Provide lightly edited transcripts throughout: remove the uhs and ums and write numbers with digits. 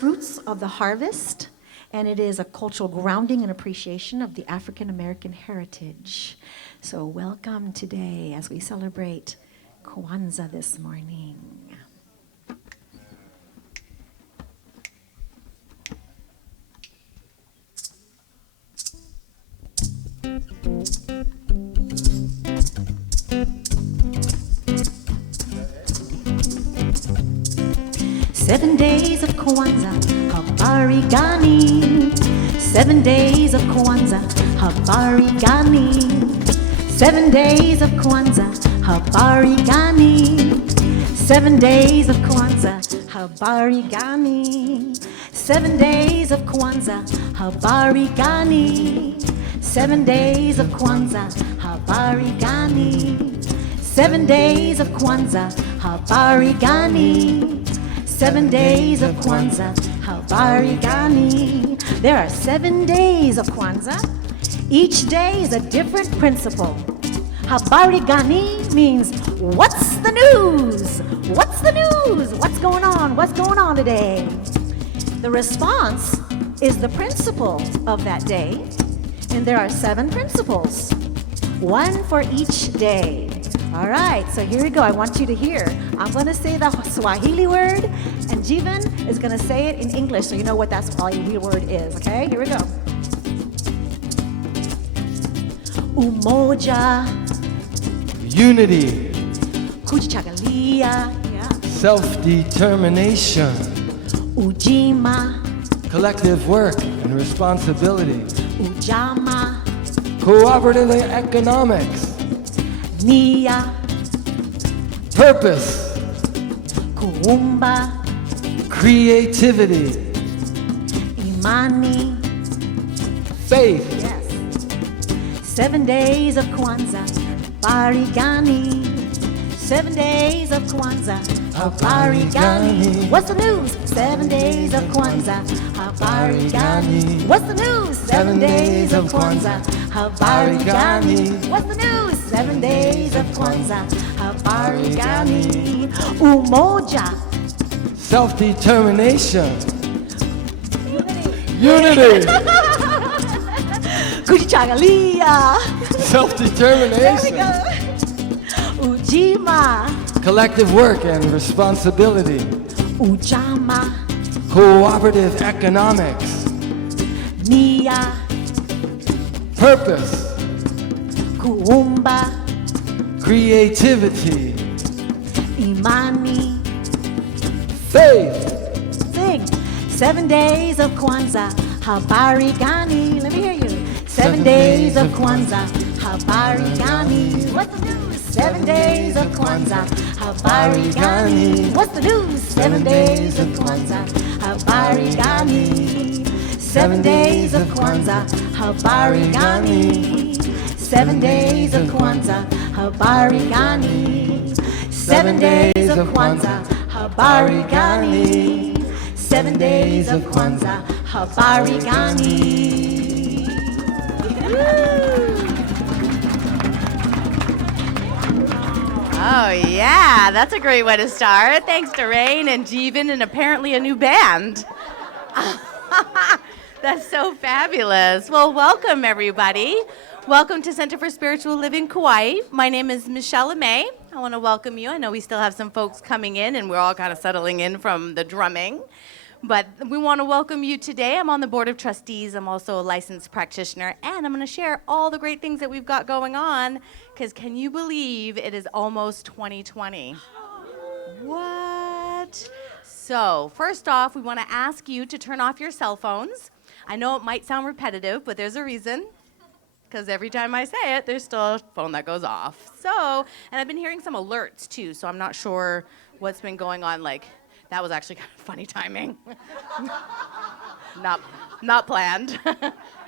fruits of the harvest, and it is a cultural grounding and appreciation of the African American heritage. So welcome today as we celebrate Kwanzaa this morning. 7 days of Kwanzaa, habari gani? 7 days of Kwanzaa, habari gani? 7 days of Kwanzaa, habari gani? 7 days of Kwanzaa, habari gani? 7 days of Kwanzaa, habari gani? 7 days of Kwanzaa, habari gani? 7 days of Kwanzaa, habari gani? 7 days of Kwanzaa, habari gani? There are 7 days of Kwanzaa. Each day is a different principle. Habari gani means, what's the news? What's the news? What's going on? What's going on today? The response is the principle of that day. And there are 7 principles, one for each day. All right, so here we go. I want you to hear. I'm going to say the Swahili word, and Jeevan is going to say it in English so you know what that Swahili word is, okay? Here we go. Umoja. Unity. Kujichagulia. Yeah. Self-determination. Ujima. Collective work and responsibility. Ujama. Cooperative economics. Nia. Purpose. Kuumba. Creativity. Imani. Faith. Yes. 7 days of Kwanzaa, habari gani? 7 days of Kwanzaa, habari gani? What's the news? 7 days of Kwanzaa, habari gani? What's the news? 7 days of Kwanzaa, habari gani? What's the news? 7 days of Kwanzaa, habari gani? Umoja. Self-determination. Unity. Kujichagulia. Self-determination. There we go. Ujima. Collective work and responsibility. Ujama. Cooperative economics. Nia. Purpose. Kuumba. Creativity. Imani. Faith. Sing. 7 days of Kwanzaa, habari gani? Let me hear you. 7 days of Kwanzaa, habari gani? What's the news? 7 days of Kwanzaa, habari gani? What's the news? 7 days of Kwanzaa, habari gani? 7 days of Kwanzaa, habari gani? 7 days of Kwanzaa, habari gani? 7 days of Kwanzaa, habari gani? 7 days of Kwanzaa, habari gani? Oh yeah, that's a great way to start. Thanks to Rain and Jeevan and apparently a new band. That's so fabulous. Well, welcome everybody. Welcome to Center for Spiritual Living Kauai. My name is Michelle May. I want to welcome you. I know we still have some folks coming in and we're all kind of settling in from the drumming. But we want to welcome you today. I'm on the Board of Trustees. I'm also a licensed practitioner, and I'm going to share all the great things that we've got going on, because can you believe it is almost 2020? What? So first off, we want to ask you to turn off your cell phones. I know it might sound repetitive, but there's a reason, because every time I say it, there's still a phone that goes off. So, and I've been hearing some alerts too, so I'm not sure what's been going on, like, that was actually kind of funny timing. Not planned.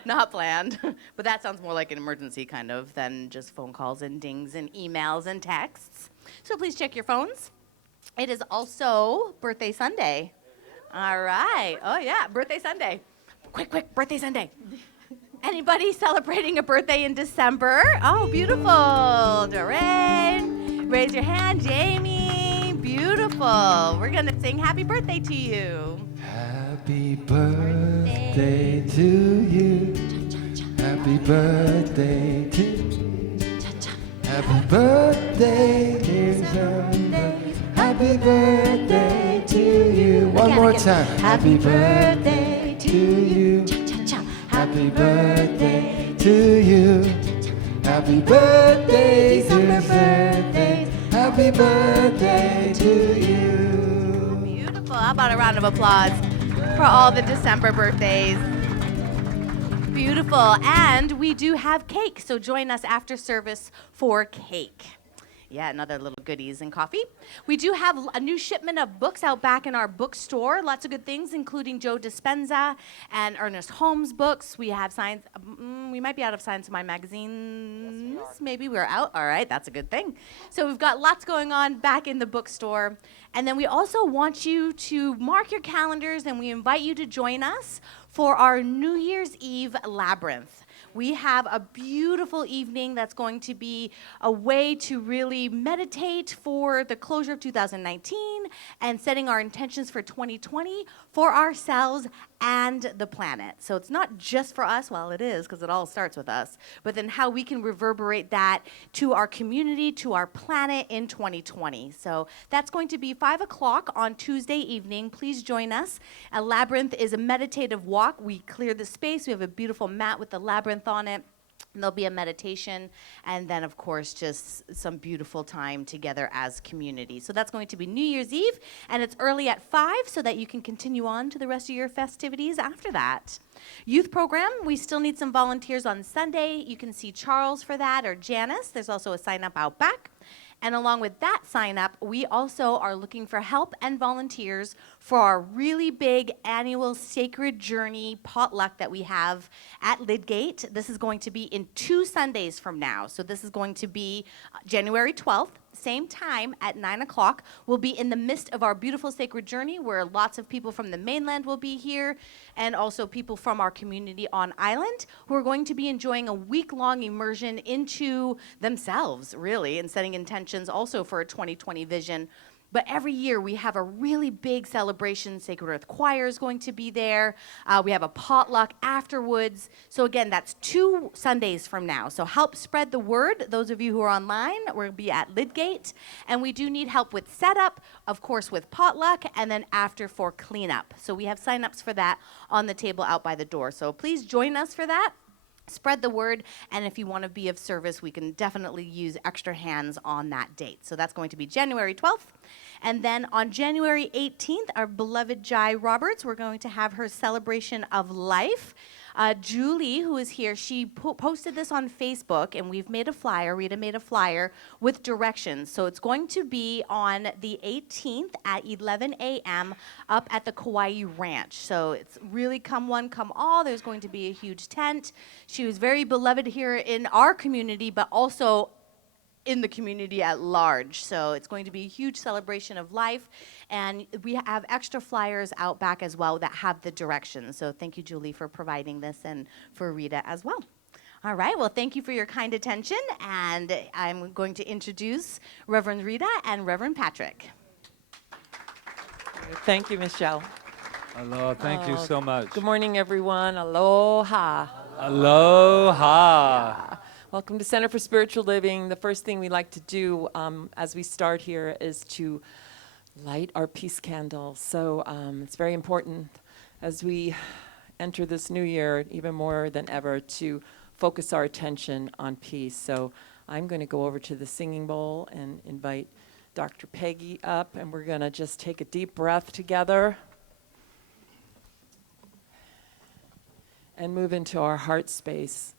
Not planned. But that sounds more like an emergency kind of than just phone calls and dings and emails and texts. So please check your phones. It is also Birthday Sunday. All right. Oh yeah, Birthday Sunday. Quick, Birthday Sunday. Anybody celebrating a birthday in December? Oh, beautiful. Doreen, raise your hand. Jamie. Beautiful. We're going to sing happy birthday to you. Happy birthday to you. Happy birthday to you. Happy birthday, dear Sunday. Happy birthday to you. One more time. Happy birthday to you. Happy birthday to you. Happy birthday, dear Sunday. Happy birthday to you. Beautiful. How about a round of applause for all the December birthdays? Beautiful. And we do have cake, so join us after service for cake. Yeah, another little goodies and coffee. We do have a new shipment of books out back in our bookstore. Lots of good things, including Joe Dispenza and Ernest Holmes books. We have Science, we might be out of Science of Mind magazines. Yes, maybe we're out. All right, that's a good thing. So we've got lots going on back in the bookstore. And then we also want you to mark your calendars, and we invite you to join us for our New Year's Eve Labyrinth. We have a beautiful evening that's going to be a way to really meditate for the closure of 2019 and setting our intentions for 2020 for ourselves and the planet. So it's not just for us, well, it is, because it all starts with us, but then how we can reverberate that to our community, to our planet in 2020. So that's going to be 5 o'clock on Tuesday evening. Please join us. A labyrinth is a meditative walk. We clear the space. We have a beautiful mat with the labyrinth on it. There'll be a meditation, and then, of course, just some beautiful time together as community. So that's going to be New Year's Eve, and it's early at 5 so that you can continue on to the rest of your festivities after that. Youth program, we still need some volunteers on Sunday. You can see Charles for that, or Janice. There's also a sign-up out back. And along with that sign up, we also are looking for help and volunteers for our really big annual Sacred Journey potluck that we have at Lidgate. This is going to be in 2 Sundays from now. So this is going to be January 12th. Same time at 9 o'clock. We'll be in the midst of our beautiful Sacred Journey, where lots of people from the mainland will be here, and also people from our community on island who are going to be enjoying a week-long immersion into themselves, really, and setting intentions also for a 2020 vision. But every year we have a really big celebration. Sacred Earth Choir is going to be there. We have a potluck afterwards. So again, that's 2 Sundays from now. So help spread the word. Those of you who are online, we'll be at Lidgate. And we do need help with setup, of course, with potluck, and then after for cleanup. So we have signups for that on the table out by the door. So please join us for that. Spread the word, and if you want to be of service, we can definitely use extra hands on that date. So that's going to be January 12th. And then on January 18th, our beloved Jai Roberts, we're going to have her celebration of life. Julie, who is here, she posted this on Facebook, and we've made a flyer. Rita made a flyer with directions. So it's going to be on the 18th at 11 a.m. up at the Kaua'i Ranch. So it's really come one, come all. There's going to be a huge tent. She was very beloved here in our community, but also in the community at large. So it's going to be a huge celebration of life. And we have extra flyers out back as well that have the directions. So thank you, Julie, for providing this, and for Rita as well. All right, well, thank you for your kind attention. And I'm going to introduce Reverend Rita and Reverend Patrick. Thank you, Michelle. Aloha, thank you so much. Good morning, everyone. Aloha. Aloha. Yeah. Welcome to Center for Spiritual Living. The first thing we like to do as we start here is to light our peace candle. So it's very important as we enter this new year, even more than ever, to focus our attention on peace. So I'm going to go over to the singing bowl and invite Dr. Peggy up, and we're going to just take a deep breath together and move into our heart space.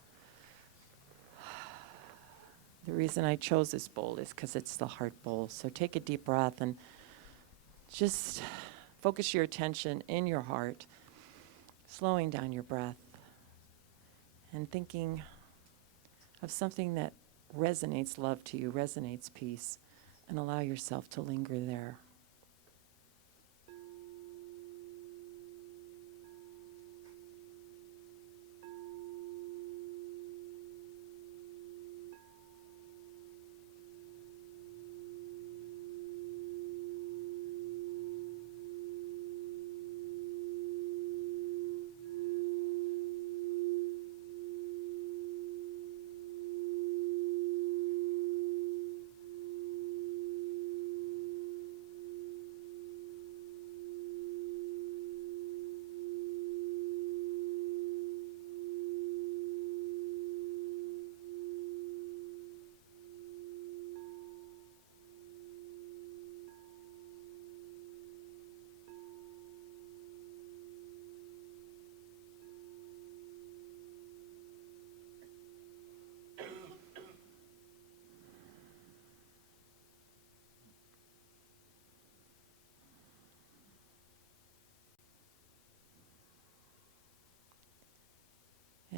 The reason I chose this bowl is because it's the heart bowl. So take a deep breath and just focus your attention in your heart, slowing down your breath and thinking of something that resonates love to you, resonates peace, and allow yourself to linger there.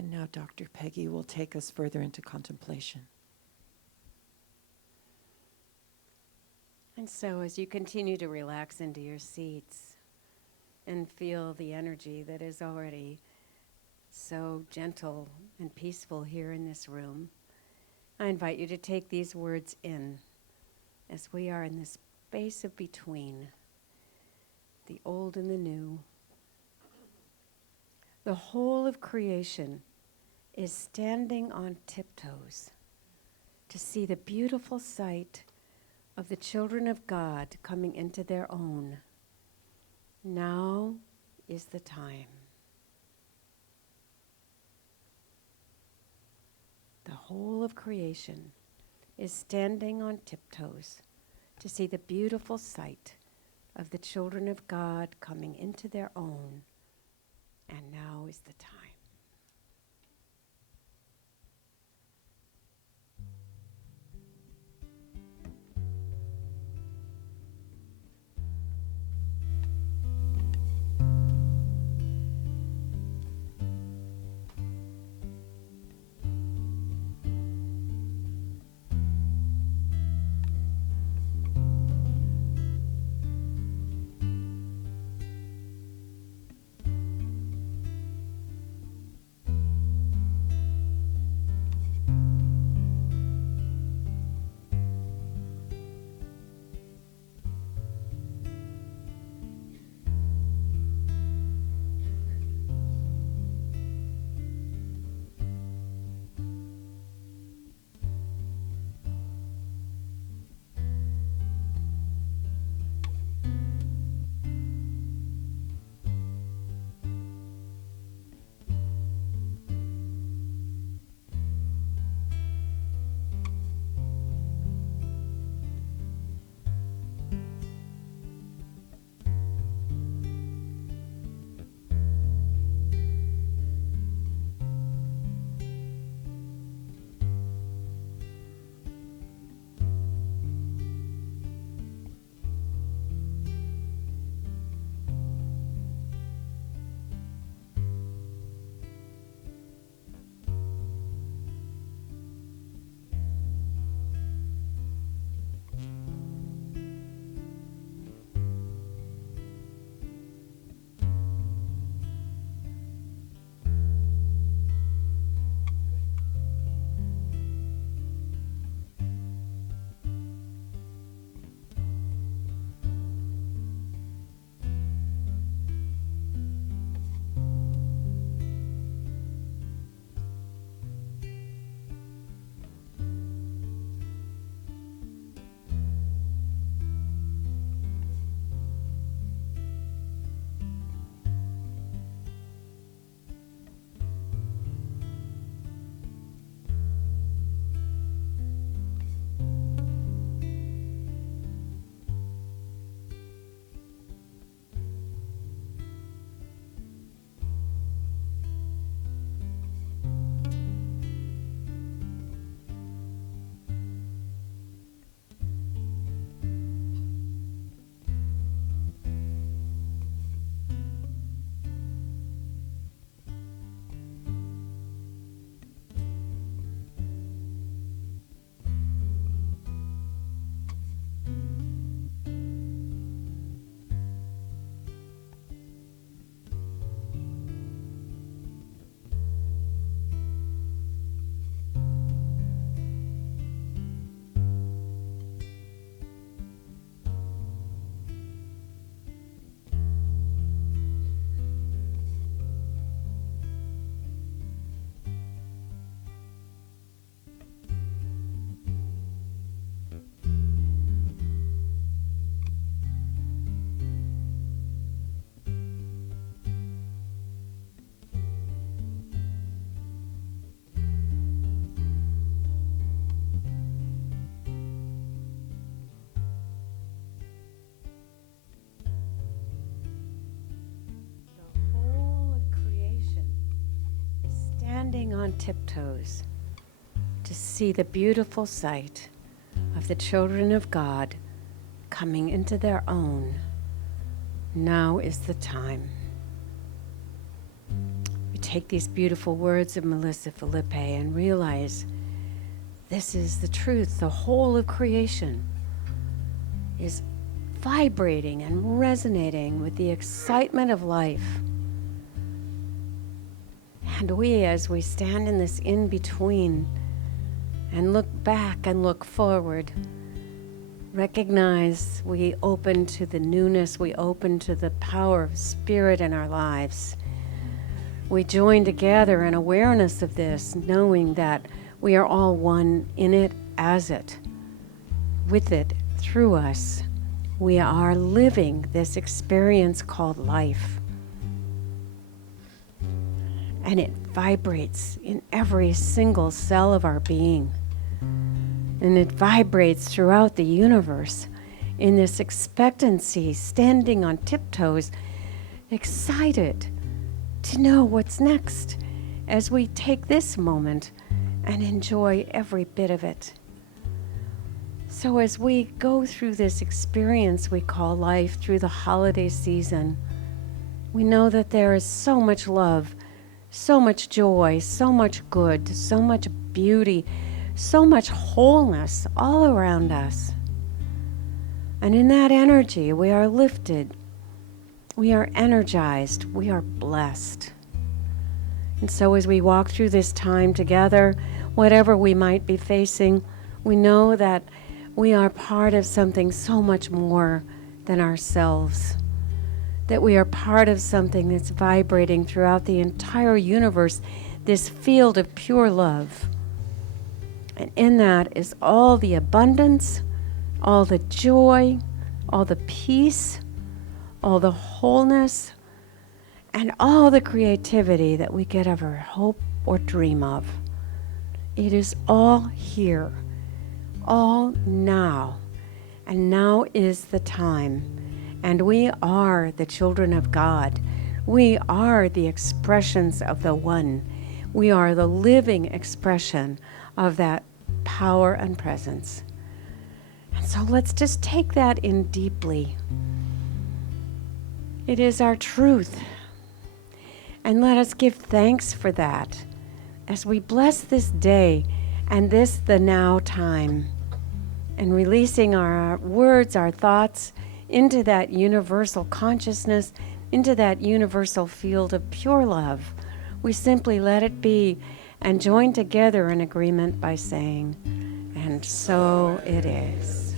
And now Dr. Peggy will take us further into contemplation. And so as you continue to relax into your seats and feel the energy that is already so gentle and peaceful here in this room, I invite you to take these words in as we are in this space of between the old and the new. The whole of creation is standing on tiptoes to see the beautiful sight of the children of God coming into their own. Now is the time. The whole of creation is standing on tiptoes to see the beautiful sight of the children of God coming into their own. And now is the time. Standing on tiptoes to see the beautiful sight of the children of God coming into their own. Now is the time. We take these beautiful words of Melissa Felipe and realize this is the truth. The whole of creation is vibrating and resonating with the excitement of life. And we, as we stand in this in-between and look back and look forward, recognize we open to the newness, we open to the power of spirit in our lives. We join together in awareness of this, knowing that we are all one in it, as it, with it, through us. We are living this experience called life. And it vibrates in every single cell of our being. And it vibrates throughout the universe in this expectancy, standing on tiptoes, excited to know what's next as we take this moment and enjoy every bit of it. So as we go through this experience we call life through the holiday season, we know that there is so much love, so much joy, so much good, so much beauty, so much wholeness all around us. And in that energy, we are lifted, we are energized, we are blessed. And so as we walk through this time together, whatever we might be facing, we know that we are part of something so much more than ourselves, that we are part of something that's vibrating throughout the entire universe, this field of pure love. And in that is all the abundance, all the joy, all the peace, all the wholeness, and all the creativity that we could ever hope or dream of. It is all here, all now, and now is the time. And we are the children of God. We are the expressions of the One. We are the living expression of that power and presence. And so let's just take that in deeply. It is our truth. And let us give thanks for that as we bless this day and this the now time, and releasing our words, our thoughts into that universal consciousness, into that universal field of pure love. We simply let it be and join together in agreement by saying, and so it is.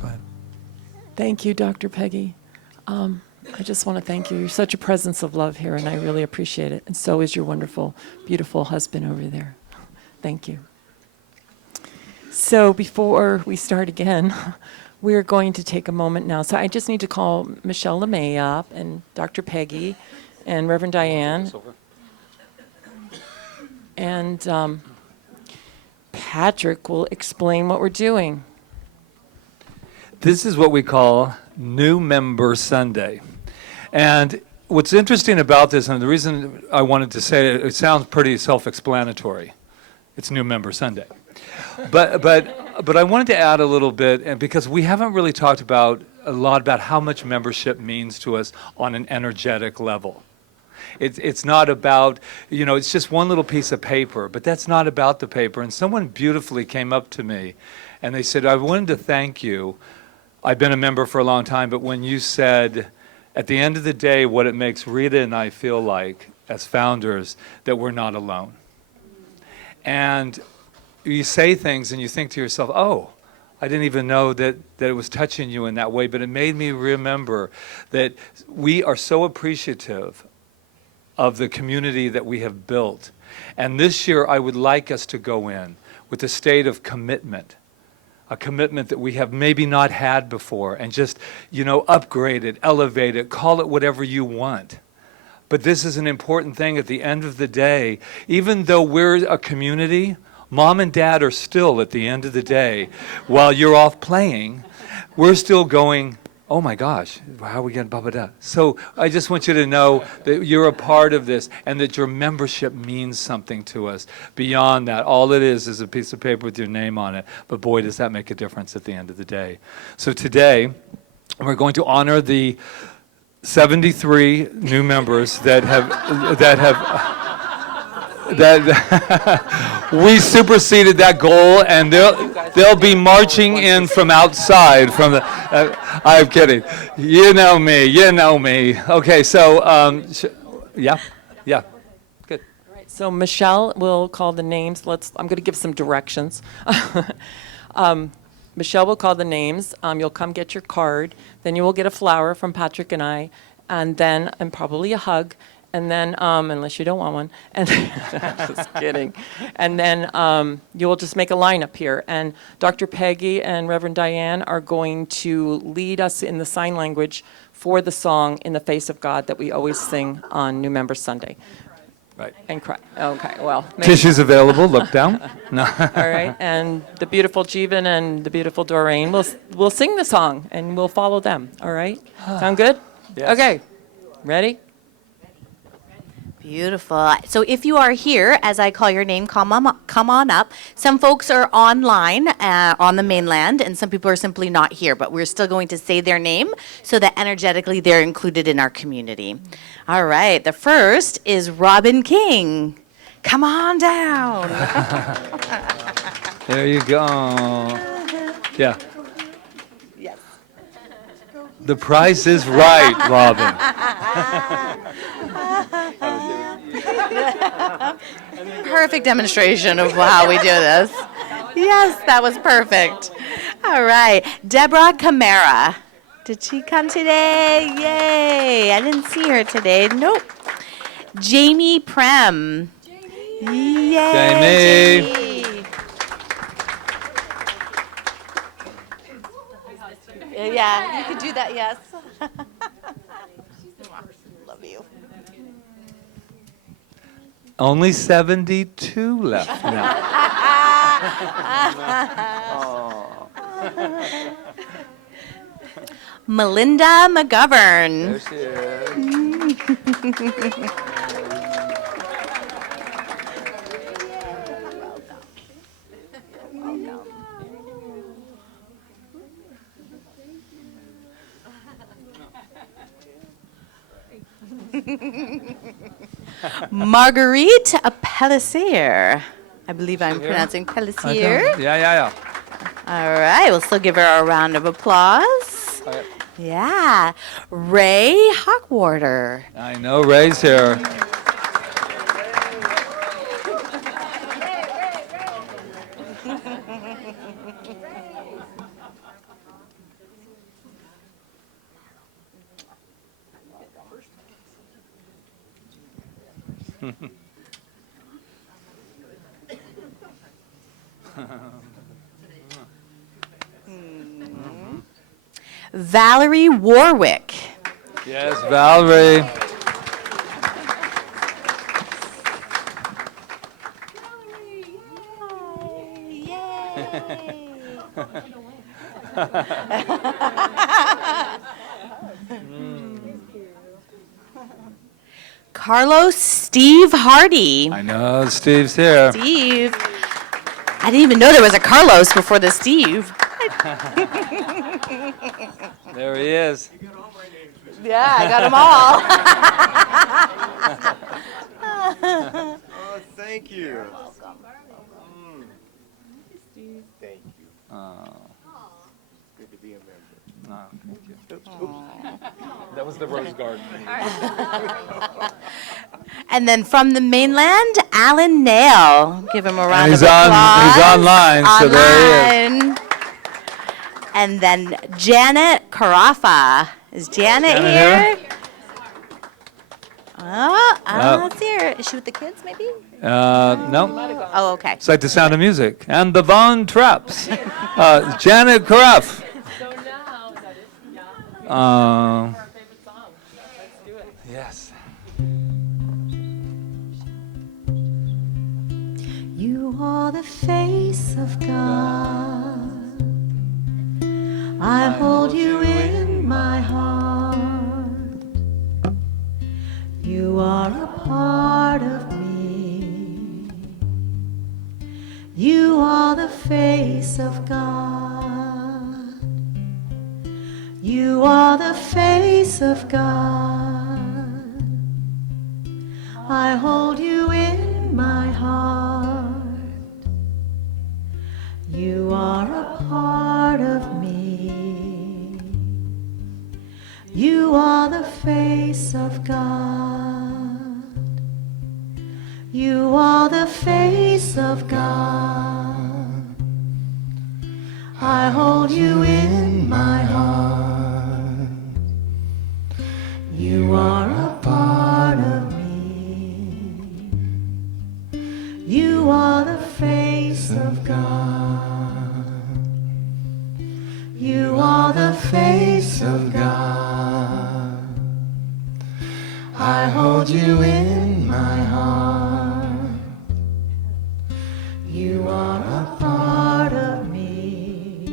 Go ahead. Thank you, Dr. Peggy. I just want to thank you. You're such a presence of love here, and I really appreciate it. And so is your wonderful, beautiful husband over there. Thank you. So before we start again, we're going to take a moment now. So I just need to call Michelle LeMay up, and Dr. Peggy, and Reverend Diane. And Patrick will explain what we're doing. This is what we call New Member Sunday. And what's interesting about this, and the reason I wanted to say it, it sounds pretty self-explanatory. It's New Member Sunday. But I wanted to add a little bit, and because we haven't really talked about a lot about how much membership means to us on an energetic level. It's not about, it's just one little piece of paper, but that's not about the paper. And someone beautifully came up to me, and they said, I wanted to thank you. I've been a member for a long time, but when you said, at the end of the day, what it makes Rita and I feel like, as founders, that we're not alone. And you say things and you think to yourself, oh, I didn't even know that it was touching you in that way, but it made me remember that we are so appreciative of the community that we have built. And this year, I would like us to go in with a state of commitment, a commitment that we have maybe not had before, and just, upgrade it, elevate it, call it whatever you want. But this is an important thing at the end of the day. Even though we're a community, Mom and Dad are still, at the end of the day, while you're off playing, we're still going Oh my gosh, how are we getting babada? So I just want you to know that you're a part of this and that your membership means something to us. Beyond that, all it is a piece of paper with your name on it. But boy, does that make a difference at the end of the day. So today, we're going to honor the 73 new members that we superseded that goal, and they'll be marching in from outside. From the, I'm kidding. You know me. Okay, so yeah, good. All right, so Michelle will call the names. I'm going to give some directions. Michelle will call the names. You'll come get your card. Then you will get a flower from Patrick and I, and probably a hug. And then, unless you don't want one, and just kidding. And then you will just make a line up here. And Dr. Peggy and Reverend Diane are going to lead us in the sign language for the song "In the Face of God" that we always sing on New Member Sunday. Right. And cry. Okay, well. maybe. Tissues available. Look down. No. All right, and the beautiful Jeevan and the beautiful Doreen will sing the song, and we'll follow them. All right? Sound good? Yes. Okay. Ready? Beautiful. So if you are here, as I call your name, come on up. Some folks are online on the mainland, and some people are simply not here, but we're still going to say their name so that energetically they're included in our community. All right. The first is Robin King. Come on down. There you go. Yeah. Yes. The price is right, Robin. Perfect demonstration of how we do this. Yes, that was perfect. All right. Deborah Camara. Did she come today? Yay. I didn't see her today. Nope. Jamie Prem. Yay. Jamie. Yeah, you could do that, yes. Love you. Only 72 left now. Melinda McGovern. There she is. Marguerite Pellissier. I believe I'm pronouncing Pellissier. Yeah. All right, we'll still give her a round of applause. Okay. Yeah. Ray Hawkwater. I know Ray's here. Valerie Warwick. Yes, Valerie. Carlos Steve Hardy. I know Steve's here. Steve. I didn't even know there was a Carlos before the Steve. There he is. Yeah, I got them all. Oh, thank you. Thank you. Good to be a member. No, thank you. That was the rose garden. And then from the mainland, Alan Nail. Give him a round He's of applause. He's online, so there he is. Online. And then Janet Carafa. Is Janet Janet here? Oh, let's see her. Is she with the kids, maybe? No. Oh, okay. It's like The Sound of Music. And the Von Traps. Janet Caraff. So now, that is, yeah. Uh, Our favorite song. Let's do it. yes. You are the face of God. I hold you in my are a part of me. You are the face of God. You are the face of God. I hold you in my heart. You are a part of me. You are the face of God. You are the face of God. I hold you in my heart. You are a part of me. You are the face of God. You are the face of God. I hold you in my heart. You are a part of me.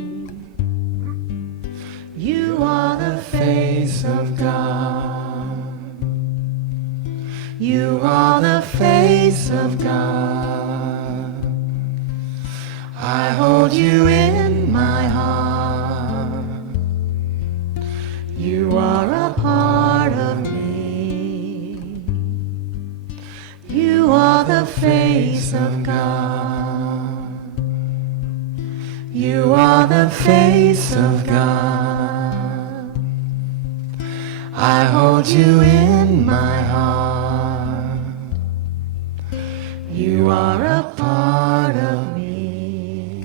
You are the face of God. You are the face of God. I hold you in my heart. You are a part of me. You are the face of God. You are the face of God. I hold you in my heart. You are a part of me.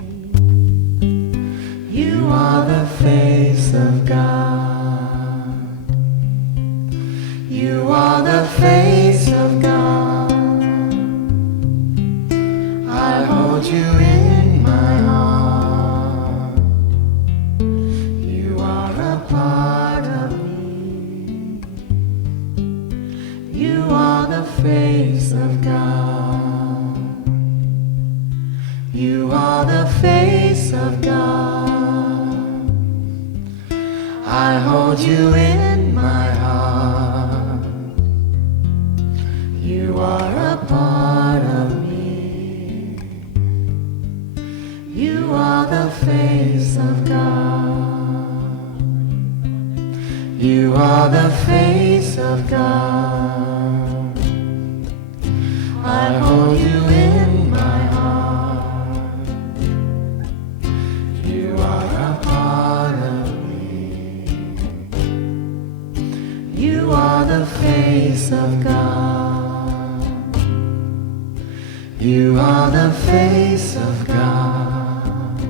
You are the face of God. You are the face of God. I hold you in my heart. You are a part of me. You are the face of God. You are the face of God. I hold you in my heart. You are a part of me. You are the face of God. You are the face of God. I hold you in my heart. You are a part of me. You are the face of God. You are the face of God.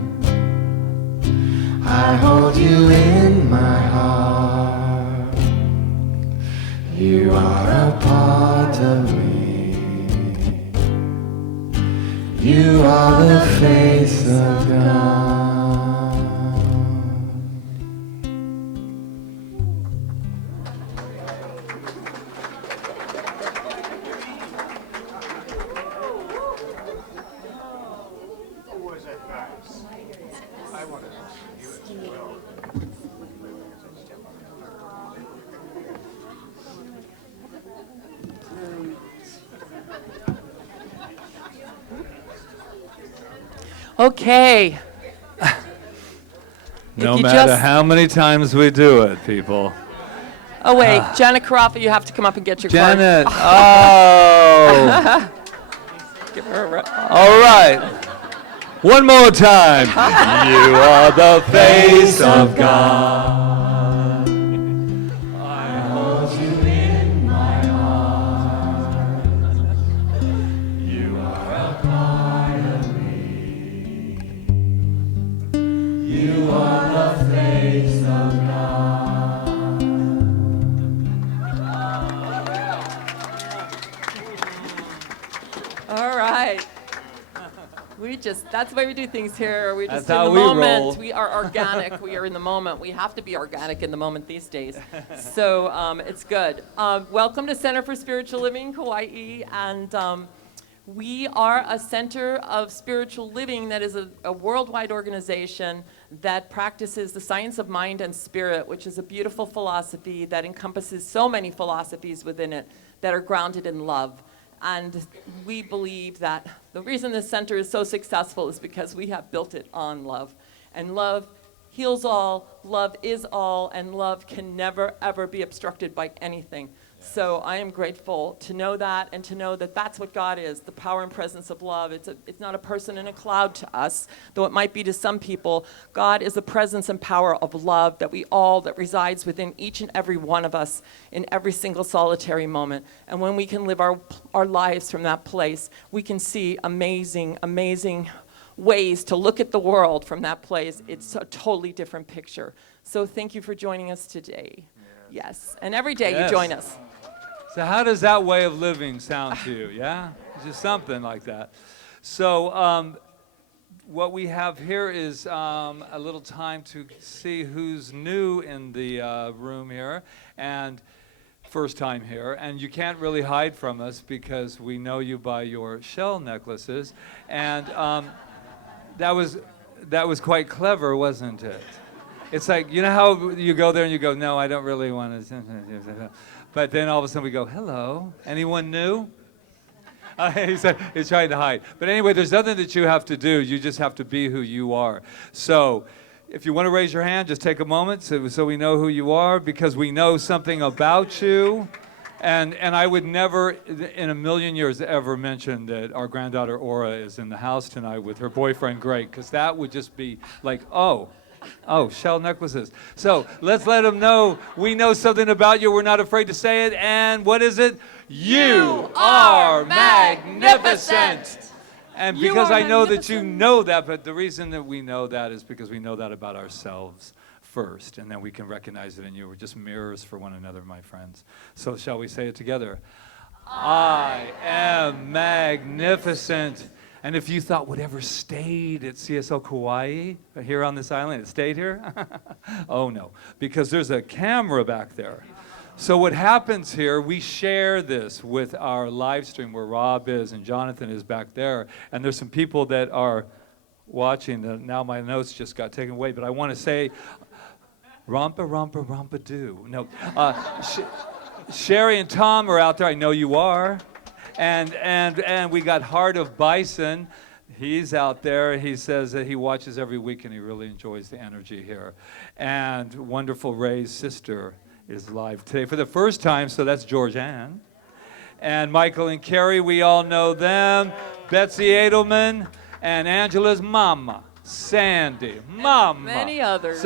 I hold you in my heart. You are a part of me. You are the face of God. Was that nice? I want to you as well. Okay. No you matter just- how many times we do it, people. Oh, wait. Janet Carafa, you have to come up and get your card. Janet, oh. Give her a All right. One more time. You are the face of God. I hold you in my heart. You are a part of me. You are the face of God. All right. That's the way we do things here. We just That's in how the we moment. roll. We are organic. We are in the moment. We have to be organic in the moment these days. So it's good. Welcome to Center for Spiritual Living, Kauai. And we are a center of spiritual living that is a worldwide organization that practices the science of mind and spirit, which is a beautiful philosophy that encompasses so many philosophies within it. that are grounded in love. And we believe that the reason this center is so successful is because we have built it on love. And love heals all, love is all, and love can never, ever be obstructed by anything. So I am grateful to know that, and to know that that's what God is, the power and presence of love. It's not a person in a cloud to us, though it might be to some people. God is the presence and power of love that resides within each and every one of us in every single solitary moment. And when we can live our lives from that place, we can see amazing, amazing ways to look at the world from that place. It's a totally different picture. So thank you for joining us today. Yes, and every day Yes. you join us. So how does that way of living sound to you? Yeah? It's just something like that. So what we have here is a little time to see who's new in the room here, and first time here. And you can't really hide from us because we know you by your shell necklaces. And that was quite clever, wasn't it? It's like, you know how you go there and you go, no, I don't really want to. But then all of a sudden we go, hello, anyone new? He's trying to hide. But anyway, there's nothing that you have to do. You just have to be who you are. So if you want to raise your hand, just take a moment so we know who you are, because we know something about you. And I would never in a million years ever mention that our granddaughter Aura is in the house tonight with her boyfriend Greg, because that would just be like, oh, shell necklaces. So let's let them know we know something about you. We're not afraid to say it. And what is it? You are magnificent. And because I know that you know that, but the reason that we know that is because we know that about ourselves first, and then we can recognize it in you. We're just mirrors for one another, my friends. So shall we say it together? I am magnificent. And if you thought whatever stayed at CSL Kauai, here on this island, it stayed here? Oh no, because there's a camera back there. So what happens here, we share this with our live stream where Rob is and Jonathan is back there. And there's some people that are watching. Now my notes just got taken away, but I want to say, rompa, rompa, rompa doo. No, Sherry and Tom are out there. I know you are. And we got Heart of Bison. He's out there. He says that he watches every week and he really enjoys the energy here. And wonderful Ray's sister is live today for the first time, so that's Georgianne. And Michael and Carrie, we all know them. Betsy Edelman and Angela's mama, Sandy, mama. And many others.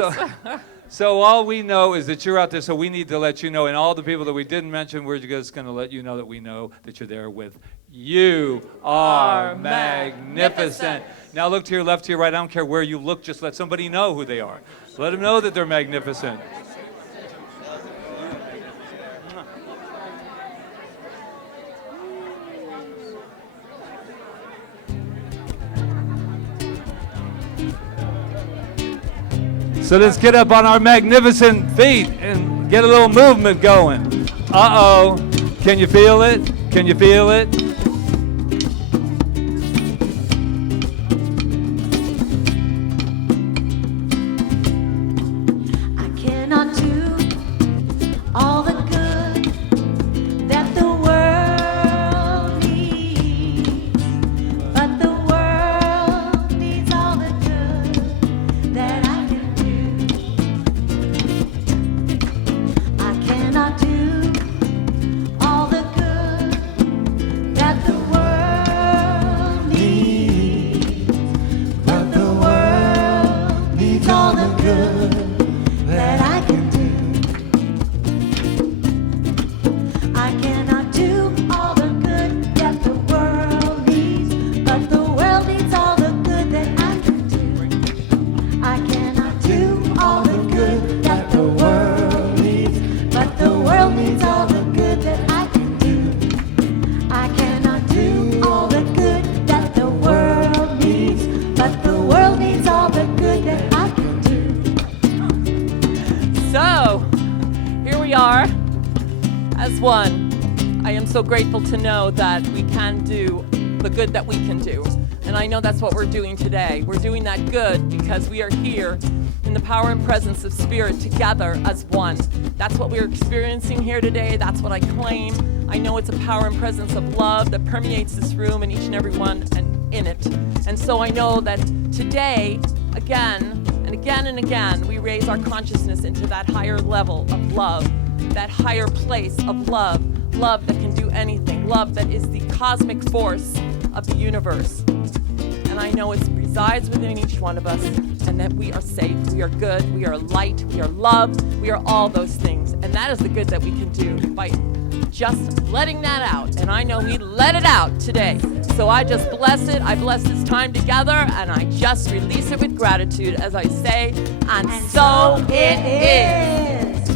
So all we know is that you're out there, so we need to let you know, and all the people that we didn't mention, we're just going to let you know that we know that you're there with you are magnificent. Now look to your left, to your right. I don't care where you look, just let somebody know who they are. Let them know that they're magnificent. So let's get up on our magnificent feet and get a little movement going. Uh-oh. Can you feel it? Can you feel it? I cannot do all the good that the world needs, but the world needs all the good that I can do. I cannot do all the good that the world needs, but the world needs all the good that I can do. I cannot do all the good that the world needs, but the world needs all the good that I can do. I cannot do all the good that the world needs, but the world needs all the good that I can do. I cannot do all the good that the world needs, but the world needs all the good that I can do. So, here we are as one. I am so grateful to know that we can do the good that we can do. And I know that's what we're doing today. We're doing that good because we are here in the power and presence of Spirit together as one. That's what we're experiencing here today. That's what I claim. I know it's a power and presence of love that permeates this room and each and every one and in it. And so I know that today, again and again and again, we raise our consciousness into that higher level of love, that higher place of love, love that can do anything, love that is the cosmic force of the universe. And I know it resides within each one of us, and that we are safe, we are good, we are light, we are love, we are all those things. And that is the good that we can do by just letting that out. And I know we let it out today. So I just bless it. I bless this time together, and I just release it with gratitude as I say, and so it is.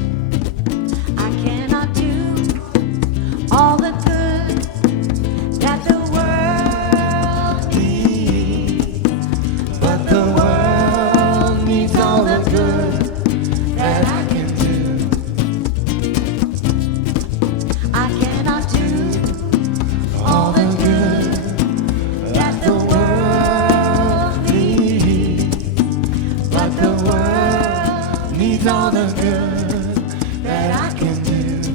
I cannot do all the good that the world needs, but the world needs all the good that I can do. I cannot do all the good that the world needs, but the world needs all the good that I can do.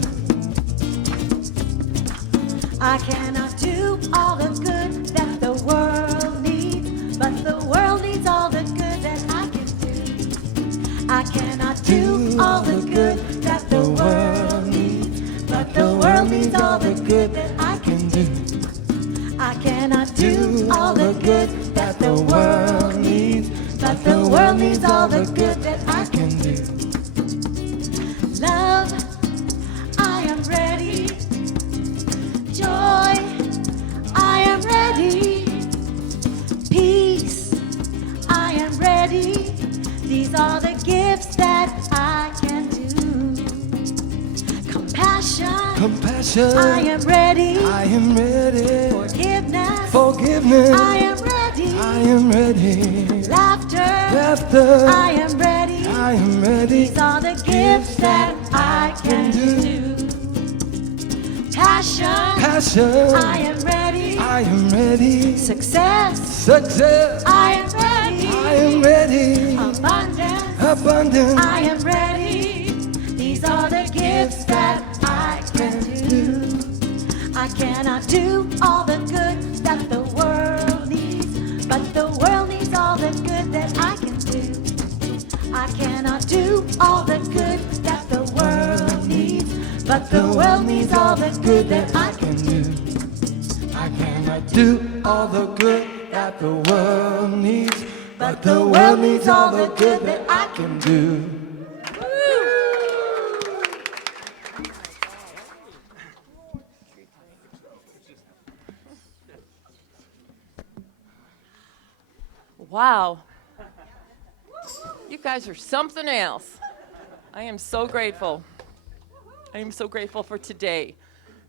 I cannot do all the good that the world needs, but the world needs all the good that I can do. I cannot do all the good that the world needs, but the world needs all the good that I can do. I cannot do all the good that the world needs, but the world needs all the good that I can do. Love, I am ready. Joy, I am ready. Peace, I am ready. These are the gifts that I can do. Compassion, I am ready. I am ready. Forgiveness, I am ready. I am ready. Laughter, I am ready. I am ready. These are the gifts that I can do. Passion, I am ready. I am ready. Success, I am ready. I am ready. Abundance, I am ready. These are the gifts that I can do. I cannot do all the good that the world needs, but the world needs all the good that I can do. I cannot do all the good that the world needs, but the world needs all the good that I can do. I cannot do all the good that the world needs, But the world needs all the good that I can do. Wow. You guys are something else. I am so grateful. I am so grateful for today.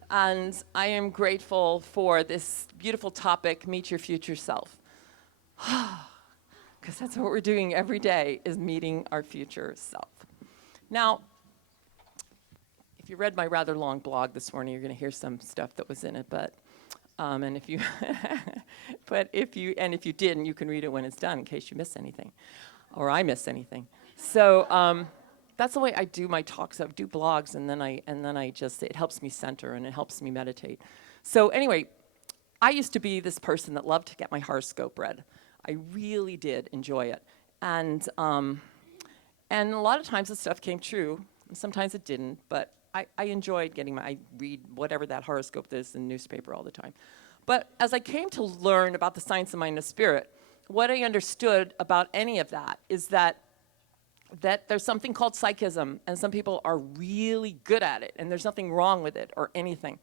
And I am grateful for this beautiful topic, meet your future self. Because that's what we're doing every day, is meeting our future self. Now, if you read my rather long blog this morning, you're going to hear some stuff that was in it, but and if you if you didn't, you can read it when it's done in case you miss anything, or I miss anything. So that's the way I do my talks. I do blogs, and then I just, it helps me center and it helps me meditate. So anyway, I used to be this person that loved to get my horoscope read. I really did enjoy it, and a lot of times the stuff came true, and sometimes it didn't. But I enjoyed I read whatever that horoscope is in the newspaper all the time. But as I came to learn about the science of mind and spirit, what I understood about any of that is that there's something called psychism, and some people are really good at it, and there's nothing wrong with it or anything.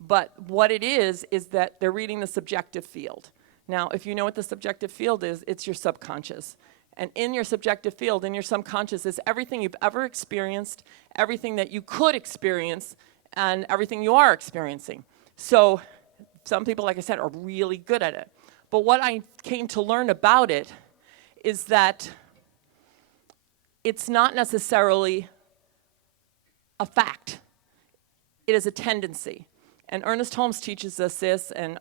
But what it is that they're reading the subjective field. Now, if you know what the subjective field is, it's your subconscious. And in your subjective field, in your subconscious, is everything you've ever experienced, everything that you could experience, and everything you are experiencing. So some people, like I said, are really good at it. But what I came to learn about it is that it's not necessarily a fact. It is a tendency. And Ernest Holmes teaches us this, and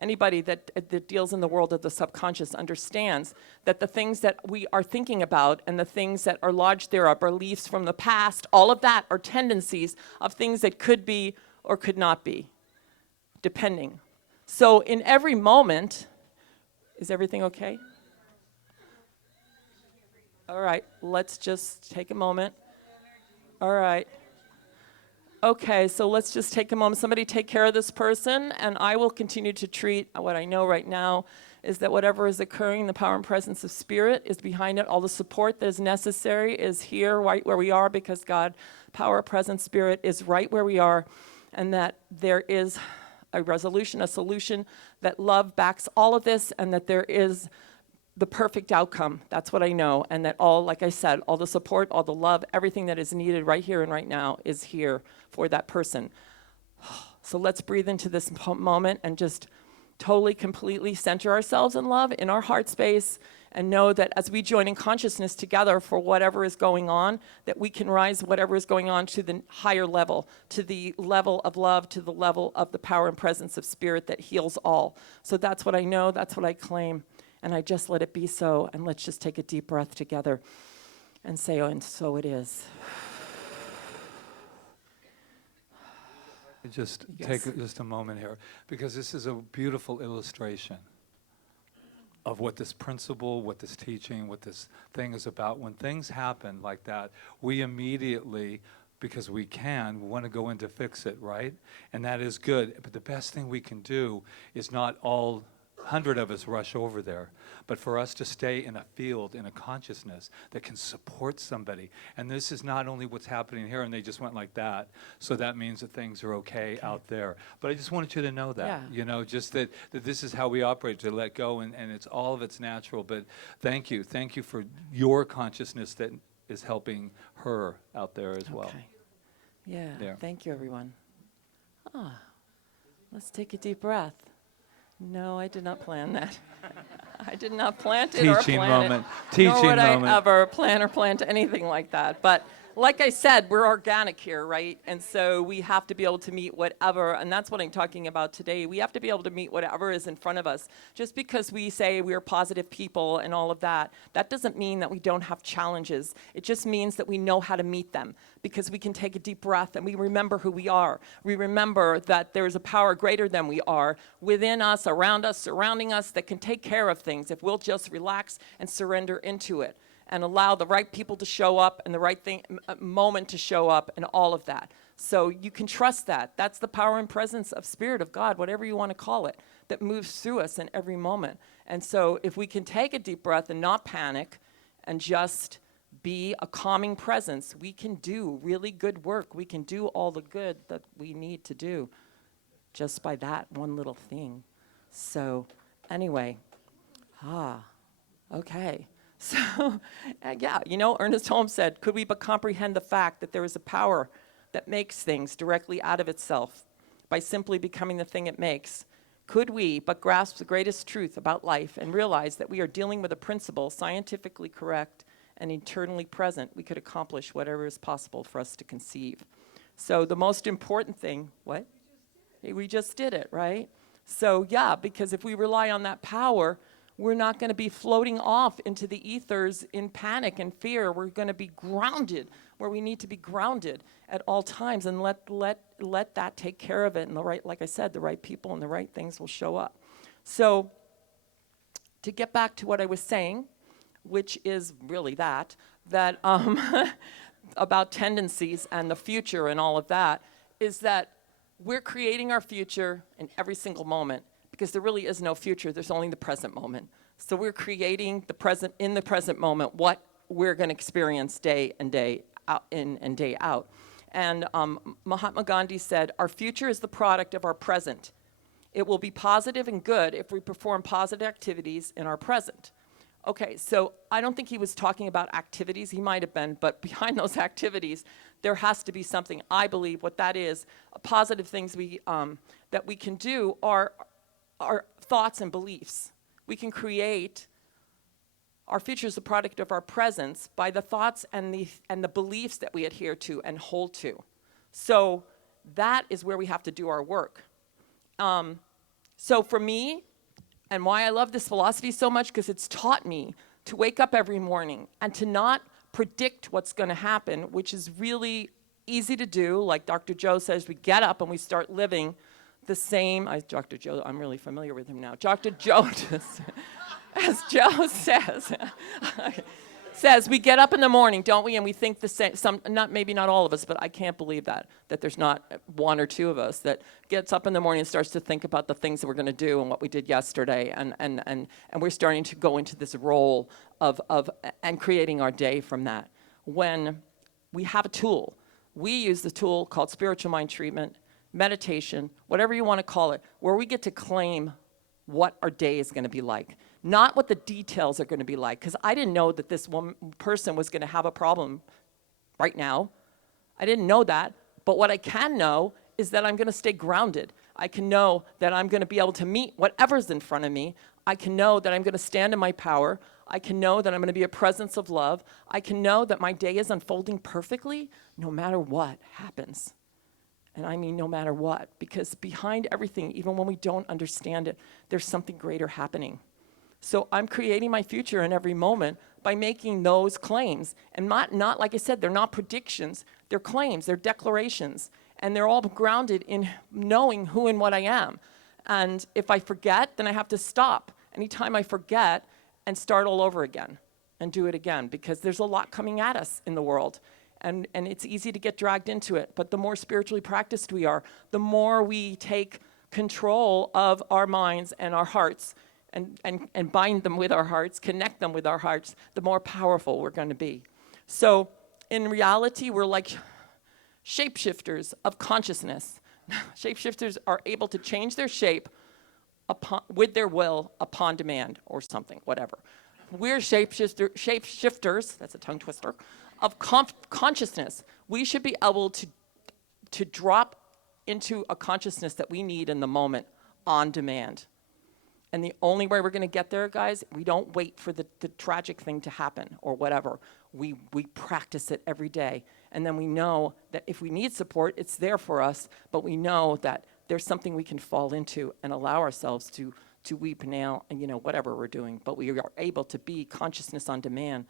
anybody that deals in the world of the subconscious understands that the things that we are thinking about and the things that are lodged there are beliefs from the past, all of that are tendencies of things that could be or could not be, depending. So in every moment, is everything okay? All right, let's just take a moment. All right. Okay, so let's just take a moment. Somebody take care of this person, and I will continue to treat what I know right now is that whatever is occurring, the power and presence of Spirit is behind it. All the support that is necessary is here, right where we are, because God, power, presence, Spirit is right where we are, and that there is a resolution, a solution, that love backs all of this, and that there is the perfect outcome. That's what I know. And that all, like I said, all the support, all the love, everything that is needed right here and right now is here for that person. So let's breathe into this moment and just totally, completely center ourselves in love in our heart space, and know that as we join in consciousness together for whatever is going on, that we can rise whatever is going on to the higher level, to the level of love, to the level of the power and presence of Spirit that heals all. So that's what I know, that's what I claim. And I just let it be so, and let's just take a deep breath together and say, oh, and so it is. Just Yes. take just a moment here, because this is a beautiful illustration of what this principle, what this teaching, what this thing is about. When things happen like that, we immediately, because we want to go in to fix it, right? And that is good. But the best thing we can do is not all 100 of us rush over there, but for us to stay in a field, in a consciousness that can support somebody. And this is not only what's happening here, and they just went like that, so that means that things are okay out there. But I just wanted you to know that, just that this is how we operate, to let go, and it's all of it's natural. But thank you for your consciousness that is helping her out there as well. Yeah, There. Thank you, everyone. Let's take a deep breath. No, I did not plan that. I did not plant it or Teaching plan moment. it. Teaching Nor would moment. I ever plan or plant anything like that. But like I said, we're organic here, right? And so we have to be able to meet whatever, and that's what I'm talking about today. We have to be able to meet whatever is in front of us. Just because we say we're positive people and all of that, that doesn't mean that we don't have challenges. It just means that we know how to meet them, because we can take a deep breath and we remember who we are. We remember that there's a power greater than we are within us, around us, surrounding us, that can take care of things if we'll just relax and surrender into it, and allow the right people to show up and the right moment to show up and all of that. So you can trust that. That's the power and presence of Spirit of God, whatever you want to call it, that moves through us in every moment. And so if we can take a deep breath and not panic and just be a calming presence, we can do really good work. We can do all the good that we need to do just by that one little thing. So anyway, okay. So, Ernest Holmes said, could we but comprehend the fact that there is a power that makes things directly out of itself by simply becoming the thing it makes? Could we but grasp the greatest truth about life and realize that we are dealing with a principle scientifically correct and eternally present, we could accomplish whatever is possible for us to conceive. So the most important thing, what? We just did it, right? So because if we rely on that power, we're not going to be floating off into the ethers in panic and fear. We're going to be grounded where we need to be grounded at all times, and let that take care of it. And like I said, the right people and the right things will show up. So to get back to what I was saying, which is really that about tendencies and the future and all of that, is that we're creating our future in every single moment, because there really is no future. There's only the present moment. So we're creating the present, in the present moment, what we're going to experience day and day out, in and day out. And Mahatma Gandhi said, our future is the product of our present. It will be positive and good if we perform positive activities in our present. Okay, so I don't think he was talking about activities. He might have been, but behind those activities, there has to be something. I believe what that is, positive things that we can do are thoughts and beliefs. We can create our future is the product of our presence by the thoughts and the beliefs that we adhere to and hold to. So that is where we have to do our work. So for me, and why I love this philosophy so much, because it's taught me to wake up every morning and to not predict what's going to happen, which is really easy to do. Like Dr. Joe says, we get up and we start living the same. Dr. Joe, I'm really familiar with him now. Dr. Joe, as Joe says we get up in the morning, don't we? And we think the same. Maybe not all of us, but I can't believe that there's not one or two of us that gets up in the morning and starts to think about the things that we're going to do and what we did yesterday, and we're starting to go into this role of creating our day from that. When we have a tool, we use the tool called spiritual mind treatment, meditation, whatever you want to call it, where we get to claim what our day is going to be like. Not what the details are going to be like, because I didn't know that this person was going to have a problem right now. I didn't know that, but what I can know is that I'm going to stay grounded. I can know that I'm going to be able to meet whatever's in front of me. I can know that I'm going to stand in my power. I can know that I'm going to be a presence of love. I can know that my day is unfolding perfectly no matter what happens. And I mean no matter what, because behind everything, even when we don't understand it, there's something greater happening. So I'm creating my future in every moment by making those claims. And not like I said, they're not predictions, they're claims, they're declarations. And they're all grounded in knowing who and what I am. And if I forget, then I have to stop anytime I forget and start all over again and do it again, because there's a lot coming at us in the world. And it's easy to get dragged into it. But the more spiritually practiced we are, the more we take control of our minds and our hearts and bind them with our hearts, connect them with our hearts, the more powerful we're going to be. So in reality, we're like shapeshifters of consciousness. Shapeshifters are able to change their shape with their will upon demand or something, whatever. We're shapeshifters, that's a tongue twister, of consciousness. We should be able to drop into a consciousness that we need in the moment on demand. And the only way we're going to get there, guys, we don't wait for the tragic thing to happen or whatever. We practice it every day. And then we know that if we need support, it's there for us. But we know that there's something we can fall into and allow ourselves to weep now and, whatever we're doing. But we are able to be consciousness on demand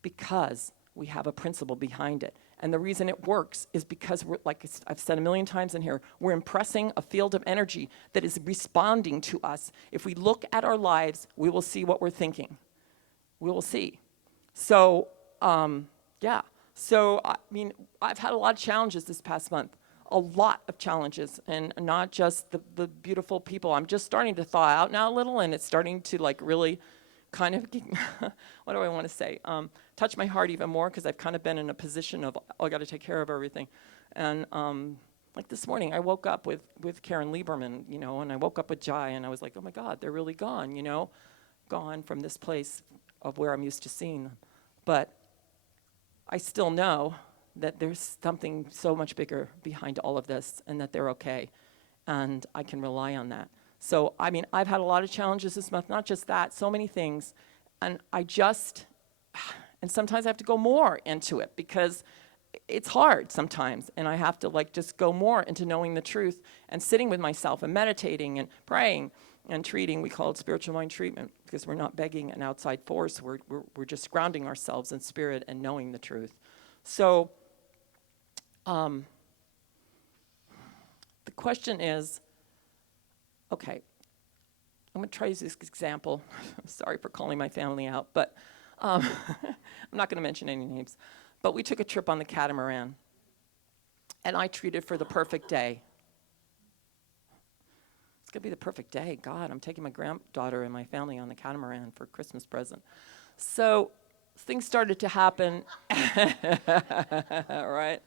because we have a principle behind it. And the reason it works is because we're, like I've said a million times in here, we're impressing a field of energy that is responding to us. If we look at our lives, we will see what we're thinking. We will see. So, yeah. So, I mean, I've had a lot of challenges this past month. A lot of challenges, and not just the beautiful people. I'm just starting to thaw out now a little, and it's starting to like really kind of, what do I want to say? Touch my heart even more, because I've kind of been in a position of, I got to take care of everything. And like this morning, I woke up with Karen Lieberman, and I woke up with Jai, and I was like, oh my God, they're really gone, gone from this place of where I'm used to seeing them. But I still know that there's something so much bigger behind all of this, and that they're okay, and I can rely on that. So, I mean, I've had a lot of challenges this month, not just that, so many things, and and sometimes I have to go more into it, because it's hard sometimes, and I have to just go more into knowing the truth, and sitting with myself, and meditating, and praying, and treating. We call it spiritual mind treatment, because we're not begging an outside force, we're just grounding ourselves in spirit and knowing the truth. So, the question is, okay, I'm going to try to use this example. Sorry for calling my family out, but I'm not going to mention any names. But we took a trip on the catamaran, and I treated for the perfect day. It's going to be the perfect day. God, I'm taking my granddaughter and my family on the catamaran for a Christmas present. So things started to happen. Right?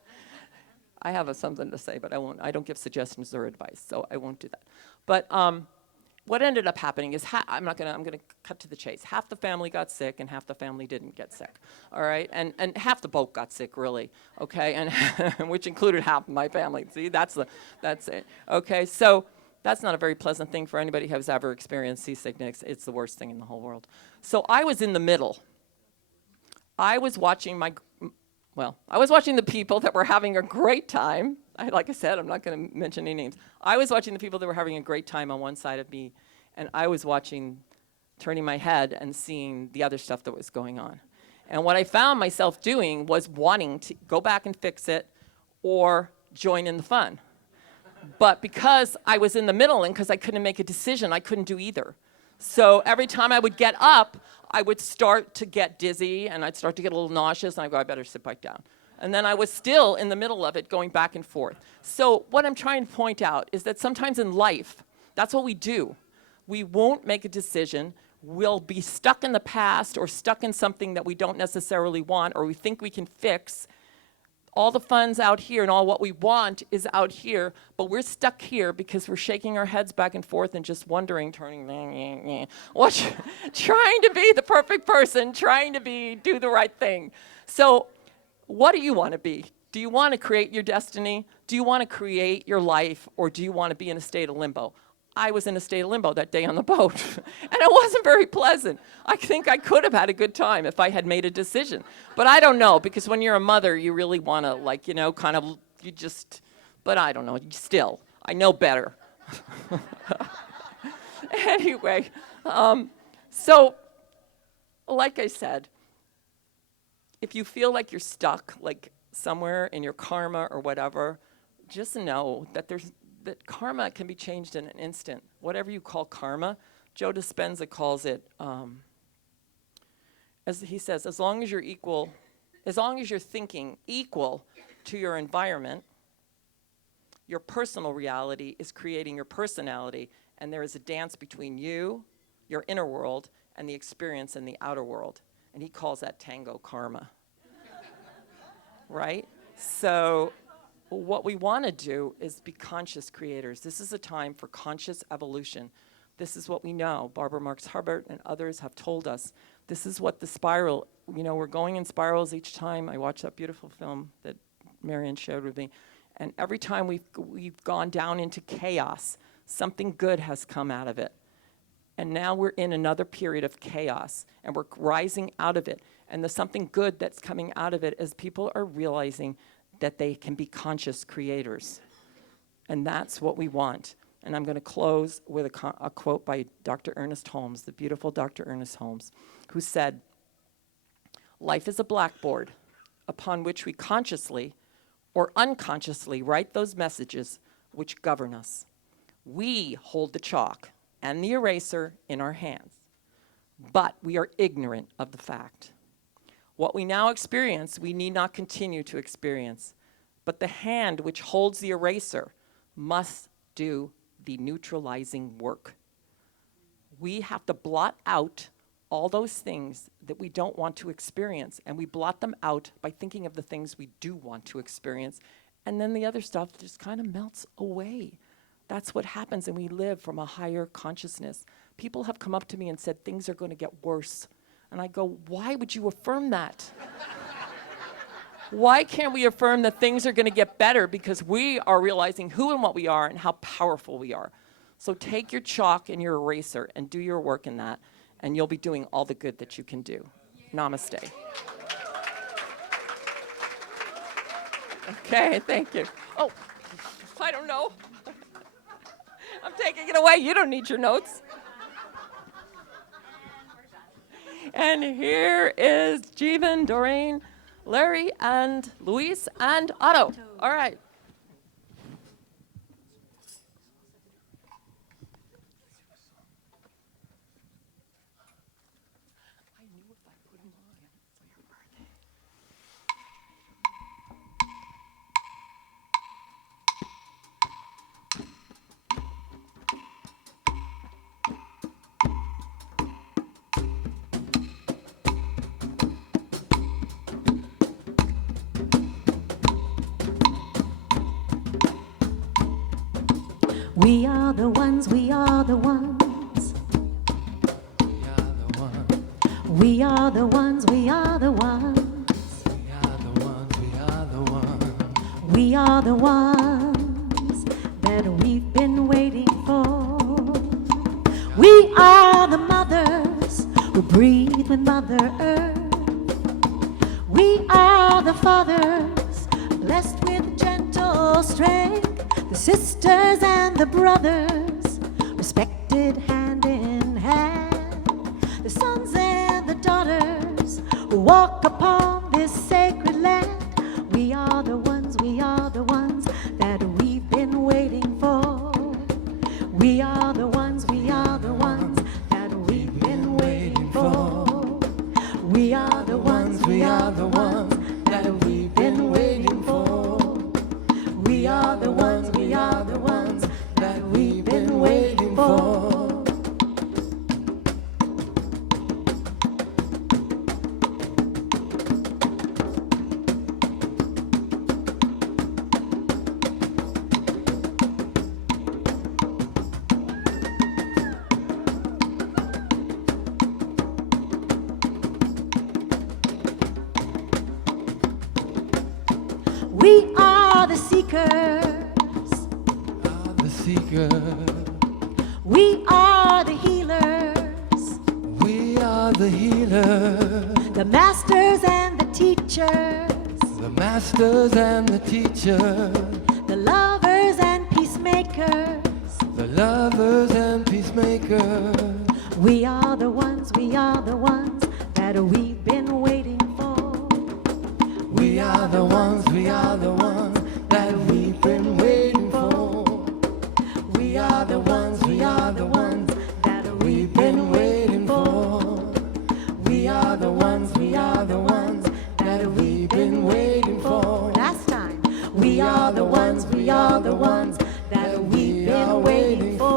I have something to say, but I won't. I don't give suggestions or advice, so I won't do that. But what ended up happening is, I'm going to cut to the chase. Half the family got sick, and half the family didn't get sick. All right, and half the boat got sick, really. Okay, and which included half of my family. See, that's it. Okay, so that's not a very pleasant thing for anybody who's ever experienced seasickness. It's the worst thing in the whole world. So I was in the middle. I was watching the people that were having a great time. Like I said, I'm not going to mention any names. I was watching the people that were having a great time on one side of me, and I was turning my head and seeing the other stuff that was going on. And what I found myself doing was wanting to go back and fix it, or join in the fun. But because I was in the middle and because I couldn't make a decision, I couldn't do either. So every time I would get up, I would start to get dizzy and I'd start to get a little nauseous and I'd go, I better sit back down. And then I was still in the middle of it going back and forth. So what I'm trying to point out is that sometimes in life, that's what we do. We won't make a decision. We'll be stuck in the past or stuck in something that we don't necessarily want or we think we can fix. All the fun's out here and all what we want is out here, but we're stuck here because we're shaking our heads back and forth and just wondering, turning, trying to be the perfect person, trying to do the right thing. So what do you want to be? Do you want to create your destiny? Do you want to create your life? Or do you want to be in a state of limbo? I was in a state of limbo that day on the boat, and it wasn't very pleasant. I think I could have had a good time if I had made a decision. But I don't know, because when you're a mother, you really want to, but I don't know, still, I know better. Anyway, so, like I said, if you feel like you're stuck, like somewhere in your karma or whatever, just know that that karma can be changed in an instant. Whatever you call karma, Joe Dispenza calls it, as he says, as long as you're thinking equal to your environment, your personal reality is creating your personality, and there is a dance between you, your inner world, and the experience in the outer world. And he calls that tango karma. Right? So what we want to do is be conscious creators. This is a time for conscious evolution. This is what we know. Barbara Marx Hubbard and others have told us. This is what the spiral, we're going in spirals each time. I watched that beautiful film that Marion shared with me. And every time we've gone down into chaos, something good has come out of it. And now we're in another period of chaos, and we're rising out of it. And the something good that's coming out of it is people are realizing that they can be conscious creators. And that's what we want. And I'm going to close with a quote by Dr. Ernest Holmes, the beautiful Dr. Ernest Holmes, who said, "Life is a blackboard upon which we consciously or unconsciously write those messages which govern us. We hold the chalk and the eraser in our hands, but we are ignorant of the fact. What we now experience, we need not continue to experience, but the hand which holds the eraser must do the neutralizing work. We have to blot out all those things that we don't want to experience, and we blot them out by thinking of the things we do want to experience, and then the other stuff just kind of melts away. That's what happens, and we live from a higher consciousness. People have come up to me and said things are going to get worse. And I go, why would you affirm that? Why can't we affirm that things are going to get better? Because we are realizing who and what we are and how powerful we are. So take your chalk and your eraser and do your work in that, and you'll be doing all the good that you can do. Namaste. Okay, thank you. Oh, I don't know. I'm taking it away. You don't need your notes. And here is Jeevan, Doreen, Larry, and Luis, and Otto. All right. We are the ones, we are the ones. We are the ones, we are the ones. We are the ones that we've been waiting for. We are the mothers who breathe with Mother Earth. We are the fathers blessed with gentle strength. The sisters and the brothers, respected hand in hand. The sons and the daughters who walk upon this sacred land. We are the ones, we are the are the ones, we are the ones that we've been waiting for. We are the ones, we are the ones that we've been waiting for. We are the ones, we are the ones that we've been waiting for. We are the seekers. The seeker. We are the healers. We are the healer. The masters and the teachers. The masters and the teachers. The lovers and peacemakers. The lovers and peacemakers. We are the ones, we are the ones that we've been waiting for. We are the ones, we are the ones that we've been waiting for. We are the ones, we are the ones that we've been waiting for. We are the ones, we are the ones that we've been waiting for. Last time. We are the ones, we are the ones that we've been waiting for.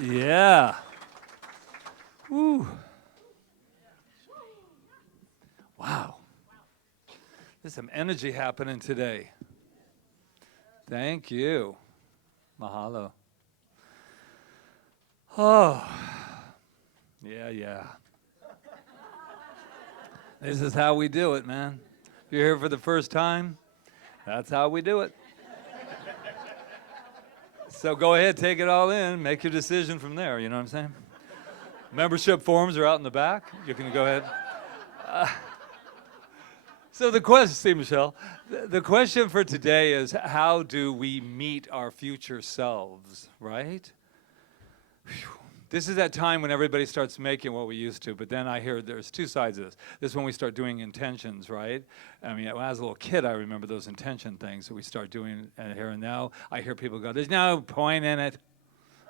Yeah. Woo. Wow. There's some energy happening today. Thank you. Mahalo. Oh. Yeah. This is how we do it, man. If you're here for the first time, that's how we do it. So go ahead, take it all in, make your decision from there, you know what I'm saying? Membership forms are out in the back. You can go ahead. So the question, see, Michelle, the question for today is, how do we meet our future selves, right? Whew. This is that time when everybody starts making what we used to, but then I hear there's two sides of this. This is when we start doing intentions, right? I mean, when I was a little kid, I remember those intention things that we start doing here and now. I hear people go, there's no point in it.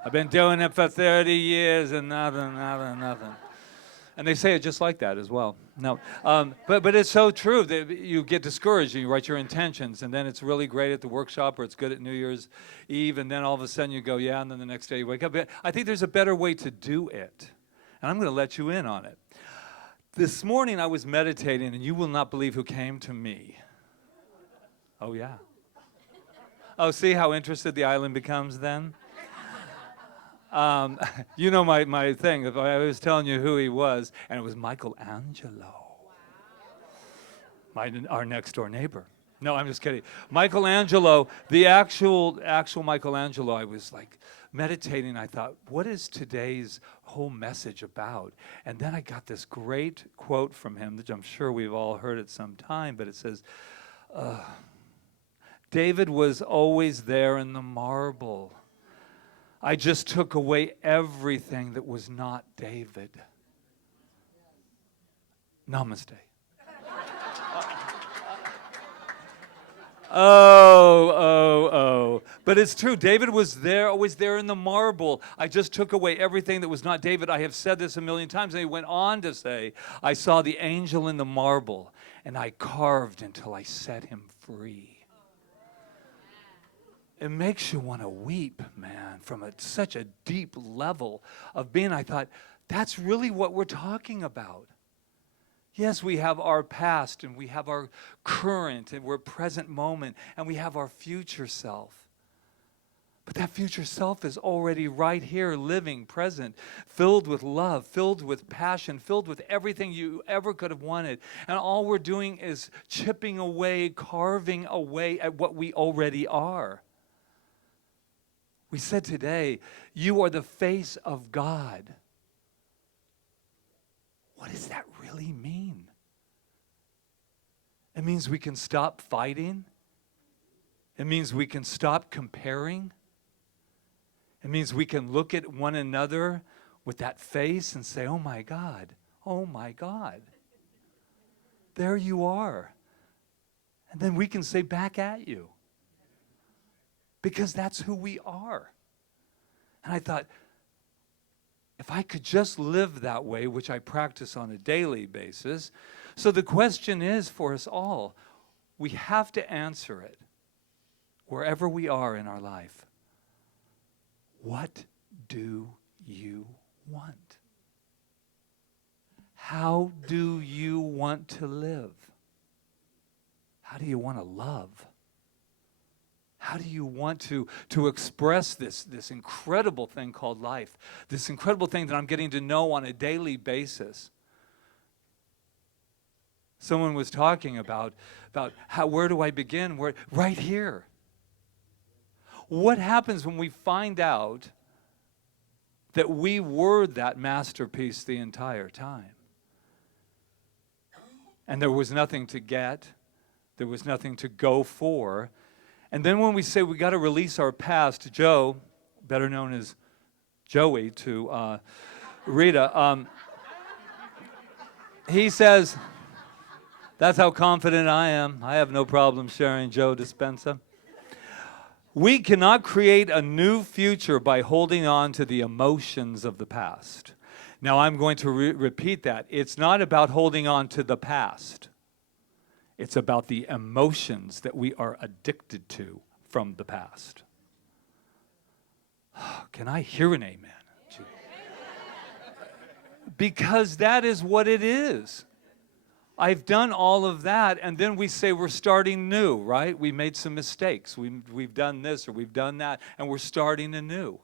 I've been doing it for 30 years and nothing. And they say it just like that as well. No, but it's so true that you get discouraged and you write your intentions, and then it's really great at the workshop, or it's good at New Year's Eve, and then all of a sudden you go, yeah, and then the next day you wake up. I think there's a better way to do it, and I'm going to let you in on it. This morning I was meditating, and you will not believe who came to me. Oh, yeah. Oh, see how interested the island becomes then? You know my thing. If I was telling you who he was, and it was Michelangelo, our next door neighbor. No, I'm just kidding. Michelangelo, the actual Michelangelo. I was like meditating. I thought, what is today's whole message about? And then I got this great quote from him, which I'm sure we've all heard at some time. But it says, "David was always there in the marble. I just took away everything that was not David." Namaste. Oh. But it's true. David was there, always there in the marble. I just took away everything that was not David. I have said this a million times. And he went on to say, I saw the angel in the marble, and I carved until I set him free. It makes you want to weep, man, from such a deep level of being. I thought, that's really what we're talking about. Yes, we have our past, and we have our current, and we're present moment, and we have our future self. But that future self is already right here, living, present, filled with love, filled with passion, filled with everything you ever could have wanted. And all we're doing is chipping away, carving away at what we already are. We said today, you are the face of God. What does that really mean? It means we can stop fighting. It means we can stop comparing. It means we can look at one another with that face and say, oh my God, there you are. And then we can say back at you. Because that's who we are. And I thought, if I could just live that way, which I practice on a daily basis. So the question is for us all, we have to answer it wherever we are in our life. What do you want? How do you want to live? How do you want to love? How do you want to express this incredible thing called life? This incredible thing that I'm getting to know on a daily basis. Someone was talking about where do I begin? Right here. What happens when we find out that we were that masterpiece the entire time? And there was nothing to get. There was nothing to go for. And then when we say we got to release our past, Joe, better known as Joey to Rita, he says, that's how confident I am. I have no problem sharing Joe Dispenza. We cannot create a new future by holding on to the emotions of the past. Now I'm going to repeat that. It's not about holding on to the past. It's about the emotions that we are addicted to from the past. Can I hear an amen? Because that is what it is. I've done all of that, and then we say we're starting new, right? We made some mistakes. We've done this or we've done that, and we're starting anew.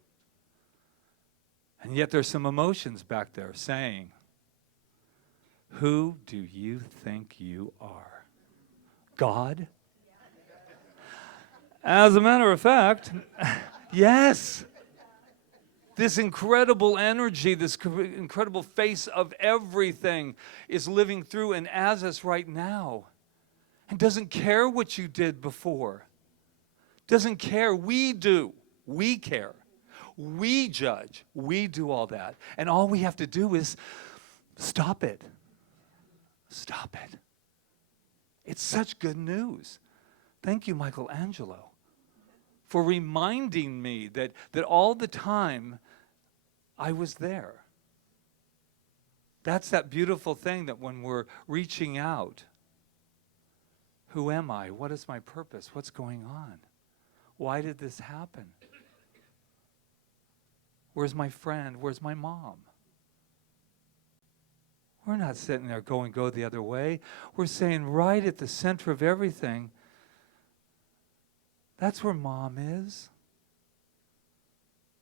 And yet there's some emotions back there saying, who do you think you are? God? As a matter of fact, yes. This incredible energy, this incredible face of everything is living through and as us right now. And doesn't care what you did before. Doesn't care. We do. We care. We judge. We do all that. And all we have to do is stop it. Stop it. It's such good news. Thank you, Michelangelo, for reminding me that all the time I was there. That's that beautiful thing that when we're reaching out, who am I? What is my purpose? What's going on? Why did this happen? Where's my friend? Where's my mom? We're not sitting there going, go the other way. We're saying right at the center of everything, that's where mom is.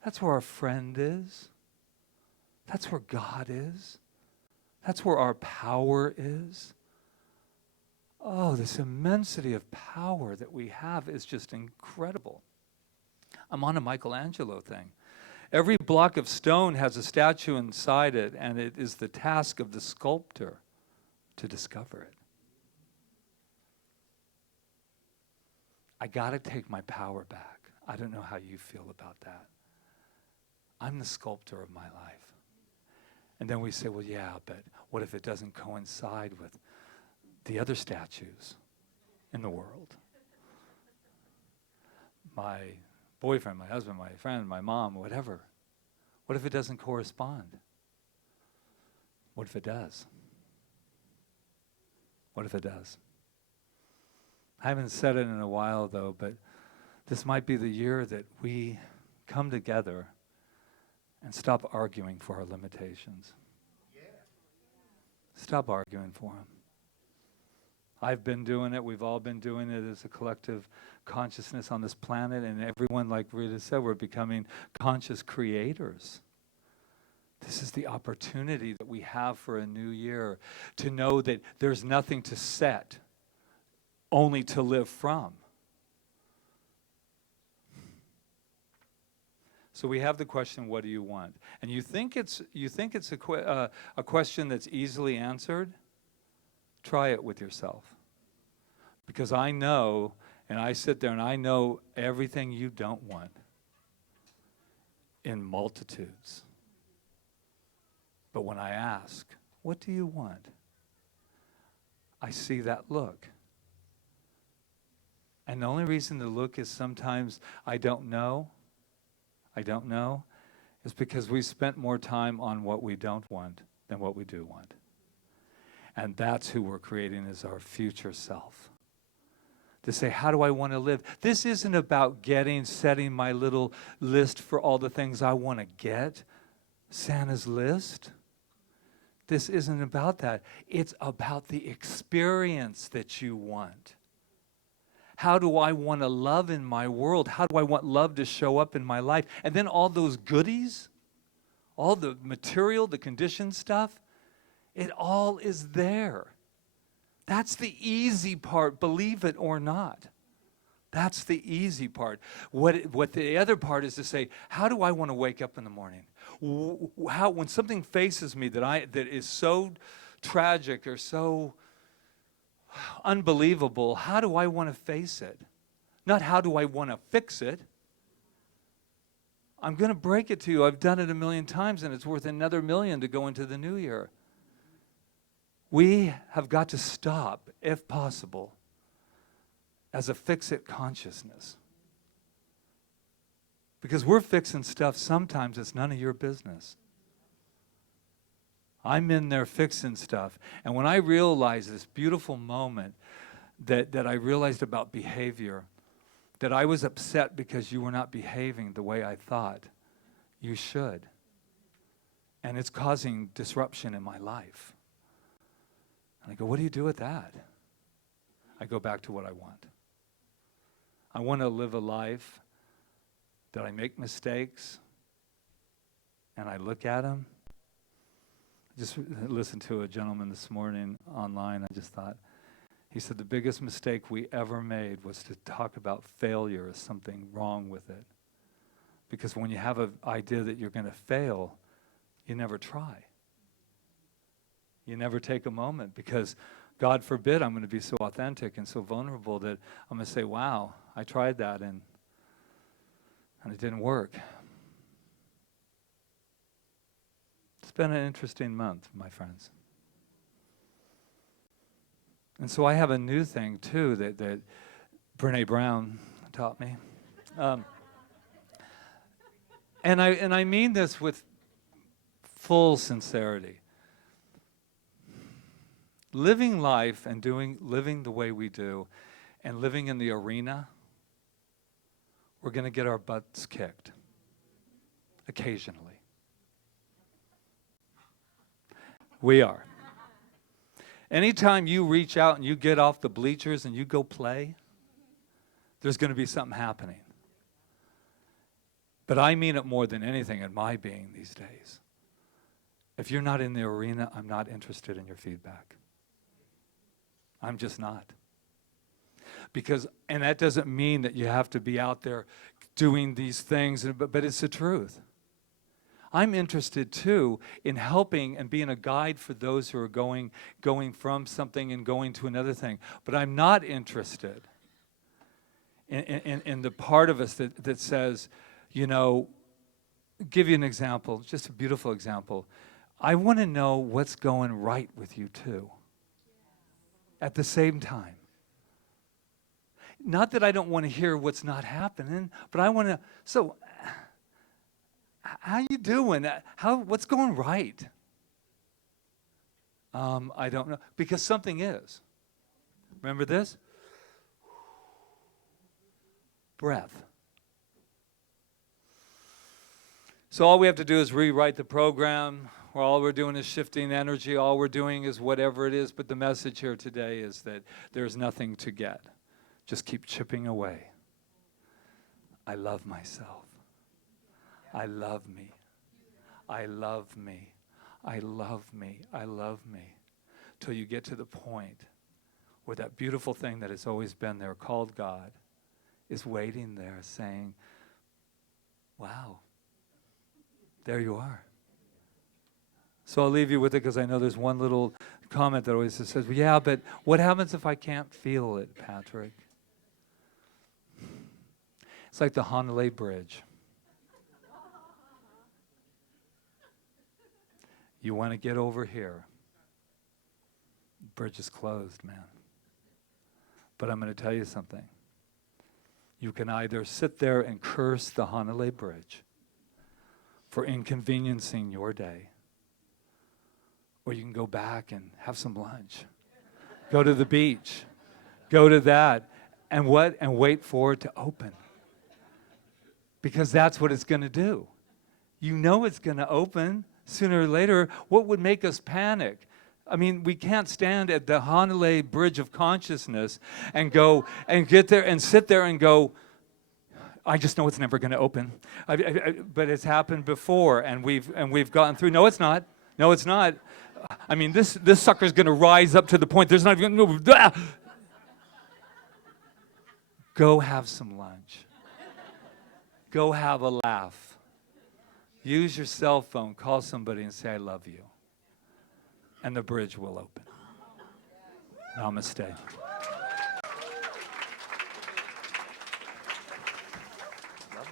That's where our friend is. That's where God is. That's where our power is. Oh, this immensity of power that we have is just incredible. I'm on a Michelangelo thing. Every block of stone has a statue inside it, and it is the task of the sculptor to discover it. I got to take my power back. I don't know how you feel about that. I'm the sculptor of my life. And then we say, well, yeah, but what if it doesn't coincide with the other statues in the world? My boyfriend, my husband, my friend, my mom, whatever. What if it doesn't correspond? What if it does? What if it does? I haven't said it in a while, though, but this might be the year that we come together and stop arguing for our limitations. Yeah. Stop arguing for them. I've been doing it. We've all been doing it as a collective consciousness on this planet. And everyone, like Rita said, we're becoming conscious creators. This is the opportunity that we have for a new year to know that there's nothing to set, only to live from. So we have the question, what do you want? And you think it's a question that's easily answered? Try it with yourself. Because I know, and I sit there and I know everything you don't want in multitudes. But when I ask, what do you want? I see that look. And the only reason to look is sometimes I don't know, is because we spent more time on what we don't want than what we do want. And that's who we're creating as our future self. To say, how do I want to live? This isn't about setting my little list for all the things I want to get, Santa's list. This isn't about that. It's about the experience that you want. How do I want to love in my world? How do I want love to show up in my life? And then all those goodies, all the material, the conditioned stuff, it all is there. That's the easy part, believe it or not. That's the easy part. What the other part is to say, how do I want to wake up in the morning? When something faces me that is so tragic or so unbelievable, how do I want to face it? Not how do I want to fix it. I'm going to break it to you. I've done it 1,000,000 times, and it's worth another 1,000,000 to go into the new year. We have got to stop, if possible, as a fix-it consciousness. Because we're fixing stuff sometimes it's none of your business. I'm in there fixing stuff. And when I realized this beautiful moment that I realized about behavior, that I was upset because you were not behaving the way I thought you should. And it's causing disruption in my life. And I go, what do you do with that? I go back to what I want. I want to live a life that I make mistakes and I look at them. I just listened to a gentleman this morning online. I just thought, he said the biggest mistake we ever made was to talk about failure as something wrong with it. Because when you have an idea that you're going to fail, you never try. You never take a moment because, God forbid, I'm going to be so authentic and so vulnerable that I'm going to say, wow, I tried that and it didn't work. It's been an interesting month, my friends. And so I have a new thing, too, that Brene Brown taught me. And I mean this with full sincerity. Living life and living the way we do and living in the arena, we're going to get our butts kicked occasionally. We are. Anytime you reach out and you get off the bleachers and you go play, there's going to be something happening. But I mean it more than anything in my being these days. If you're not in the arena, I'm not interested in your feedback. I'm just not. And that doesn't mean that you have to be out there doing these things, but it's the truth. I'm interested, too, in helping and being a guide for those who are going from something and going to another thing. But I'm not interested in the part of us that says, give you an example, just a beautiful example. I want to know what's going right with you, too, at the same time. Not that I don't want to hear what's not happening, but I want to, so how you doing? What's going right? I don't know, because something is. Remember this? Breath. So all we have to do is rewrite the program, where all we're doing is shifting energy. All we're doing is whatever it is, but the message here today is that there's nothing to get. Just keep chipping away. I love myself. I love me. I love me. I love me. I love me. Till you get to the point where that beautiful thing that has always been there called God is waiting there saying, wow, there you are. So I'll leave you with it because I know there's one little comment that always says, well, yeah, but what happens if I can't feel it, Patrick? It's like the Honolulu Bridge. You want to get over here. Bridge is closed, man. But I'm going to tell you something. You can either sit there and curse the Hanalei Bridge for inconveniencing your day, or you can go back and have some lunch, go to the beach, go to that, and wait for it to open. Because that's what it's going to do. You know it's going to open sooner or later. What would make us panic? I mean, we can't stand at the Hanalei Bridge of Consciousness and go and get there and sit there and go, I just know it's never going to open. But it's happened before, and we've gotten through. No, it's not. No, it's not. I mean, this sucker's going to rise up to the point there's not even going to go have some lunch. Go have a laugh. Use your cell phone. Call somebody and say, I love you. And the bridge will open. Namaste.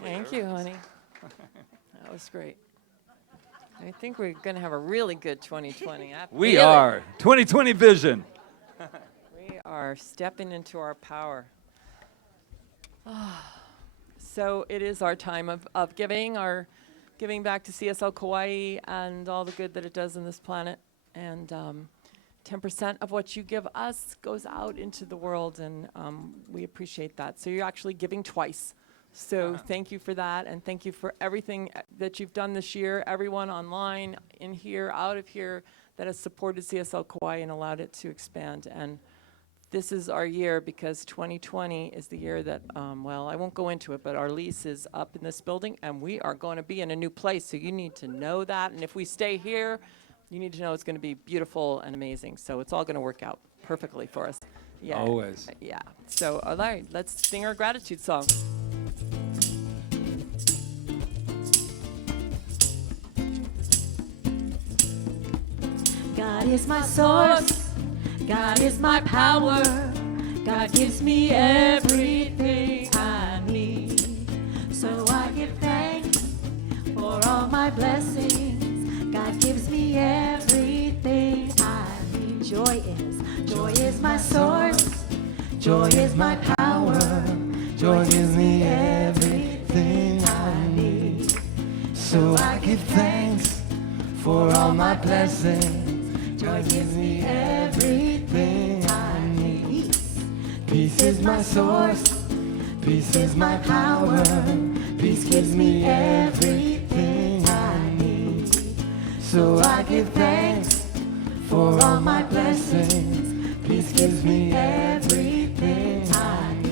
Thank you, honey. That was great. I think we're going to have a really good 2020. We are. 2020 vision. We are stepping into our power. So it is our time of giving, our giving back to CSL Kauai and all the good that it does on this planet. And 10% of what you give us goes out into the world, and we appreciate that. So you're actually giving twice. So thank you for that, and thank you for everything that you've done this year, everyone online, in here, out of here, that has supported CSL Kauai and allowed it to expand. And this is our year, because 2020 is the year that, well, I won't go into it, but our lease is up in this building, and we are going to be in a new place. So you need to know that. And if we stay here, you need to know it's going to be beautiful and amazing. So it's all going to work out perfectly for us. Yeah. Always. Yeah. So, all right, let's sing our gratitude song. God is my source, God is my power, God gives me everything I need. So I give thanks for all my blessings, God gives me everything I need. Joy is my source, joy is my power, Joy gives me everything I need. So I give thanks for all my blessings. Joy gives me everything I need. Peace is my source, peace is my power. Peace gives me everything I need. So I give thanks for all my blessings. Peace gives me everything I need.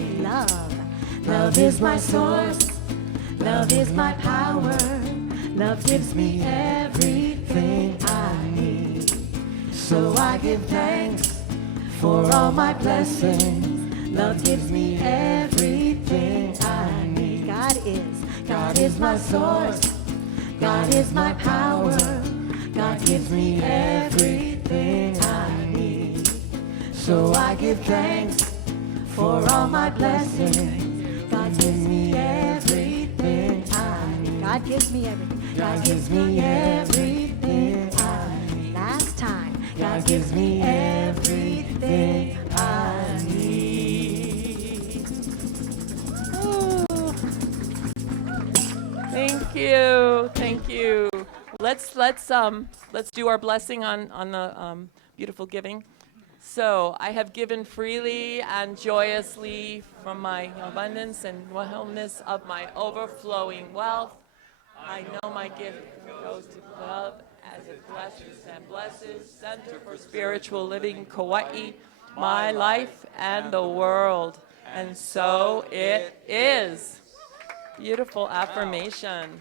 Love is my source, love is my power, love gives me everything I need. So I give thanks for all my blessings. Love gives me everything I need. God is my source, God is my power, God gives me everything I need. So I give thanks for all my blessings. God gives me everything I need. God gives me everything. God gives me everything I need. Last time. God gives me everything I need. Thank you. Let's do our blessing on the beautiful giving. So I have given freely and joyously from my abundance and wellness of my overflowing wealth. I know my gift goes to love as it blesses and blesses Center for Spiritual Living Kauai, my life and the world. And so it is. Beautiful affirmation.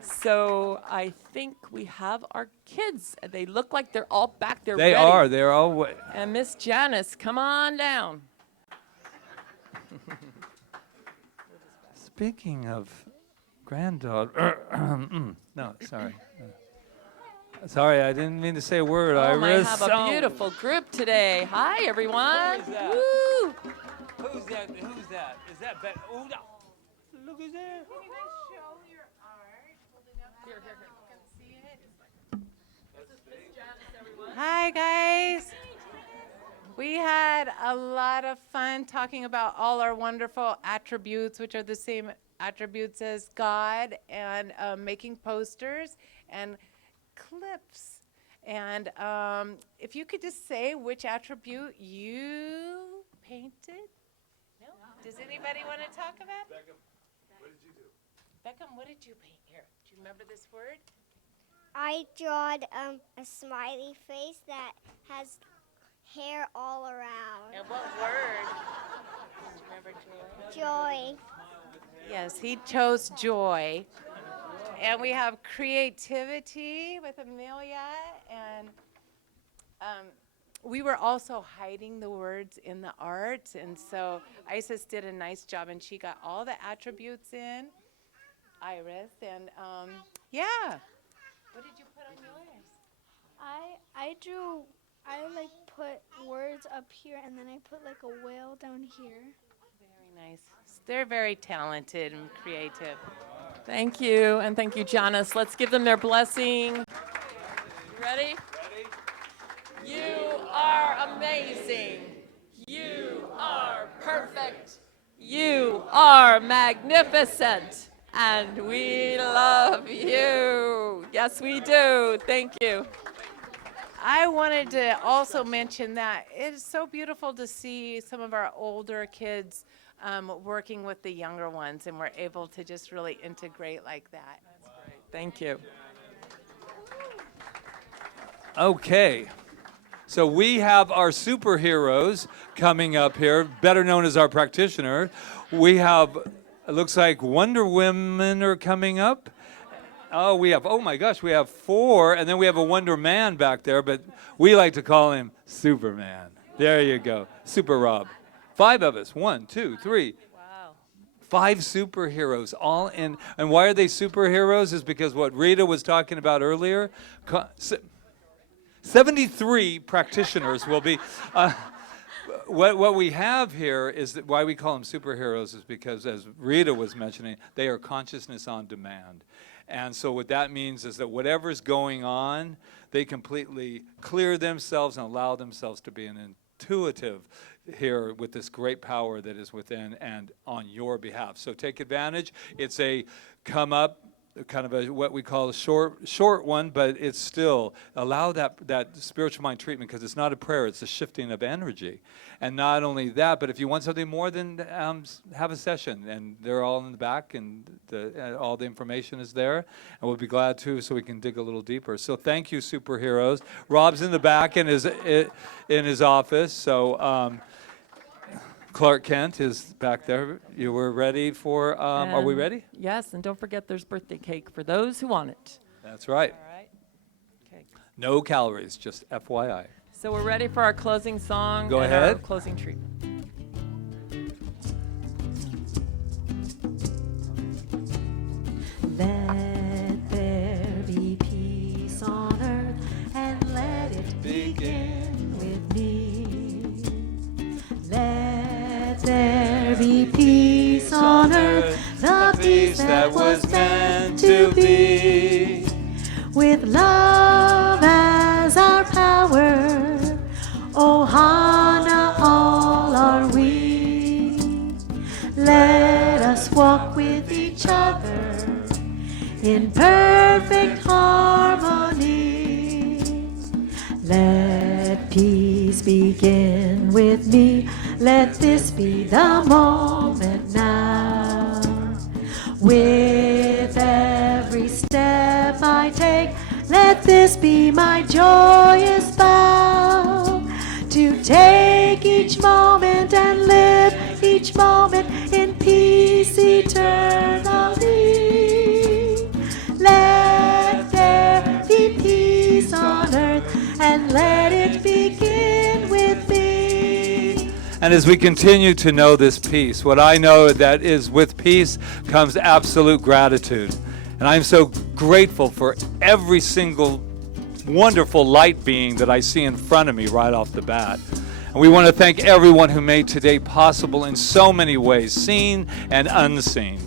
So I think we have our kids. They look like they're all back there They ready. are. They're all. And Miss Janice, come on down. Speaking of granddaughter, no, sorry. Sorry, I didn't mean to say a word. Oh, I we have a beautiful group today. Hi, everyone. Who is that? Woo. Who's that? Who's that? Is that Bet? Oh, no. Look who's there. Can you guys show your art? Hold it up. Here. You can see it. It's like, this is Miss Janice, everyone. Hi, guys. We had a lot of fun talking about all our wonderful attributes, which are the same attributes as God, and making posters and clips. And if you could just say which attribute you painted. No? Does anybody want to talk about it? Beckham, what did you do? Beckham, what did you paint here? Do you remember this word? I drawed a smiley face that has hair all around. And what word? Do you remember Joy. Yes, he chose joy. And we have creativity with Amelia. And we were also hiding the words in the art. And so Isis did a nice job, and she got all the attributes in. Iris. And yeah. What did you put on yours? I put words up here, and then I put a whale down here. Very nice. They're very talented and creative. Thank you, and thank you, Janice. Let's give them their blessing. You ready? You are amazing. You are perfect. You are magnificent. And we love you. Yes, we do. Thank you. I wanted to also mention that it is so beautiful to see some of our older kids working with the younger ones, and we're able to just really integrate like that. That's great. Thank you. Okay. So we have our superheroes coming up here, better known as our practitioner. We have, it looks like Wonder Women are coming up. Oh my gosh, we have 4, and then we have a Wonder Man back there, but we like to call him Superman. There you go. Super Rob. 5 of us. 1, 2, 3. Wow. 5 superheroes all in. And why are they superheroes? Is because what Rita was talking about earlier. 73 practitioners will be. What we have here is that why we call them superheroes is because, as Rita was mentioning, they are consciousness on demand. And so what that means is that whatever's going on, they completely clear themselves and allow themselves to be an intuitive here with this great power that is within and on your behalf. So take advantage. It's a come up, kind of a what we call a short one, but it's still allow that spiritual mind treatment, because it's not a prayer, it's a shifting of energy. And not only that, but if you want something more, then have a session, and they're all in the back, and all the information is there, and we'll be glad to, so we can dig a little deeper. So thank you, superheroes. Rob's in the back in his office, so Clark Kent is back there. You were ready for, are we ready? Yes, and don't forget there's birthday cake for those who want it. That's right. All right. Okay. No calories, just FYI. So we're ready for our closing song. Go and ahead. Our closing treatment. Let there be peace on earth, and let it begin with me. Let there be peace on earth, the peace that was meant to be. With love as our power, Ohana all are we. Let us walk with each other in perfect harmony. Let peace begin with me. Let this be the moment now. With every step I take, let this be my joyous vow. To take each moment and live each moment in peace eternally. Let there be peace on earth, and let it begin with me. And as we continue to know this peace, what I know that is with peace comes absolute gratitude. And I'm so grateful for every single wonderful light being that I see in front of me right off the bat. And we want to thank everyone who made today possible in so many ways, seen and unseen.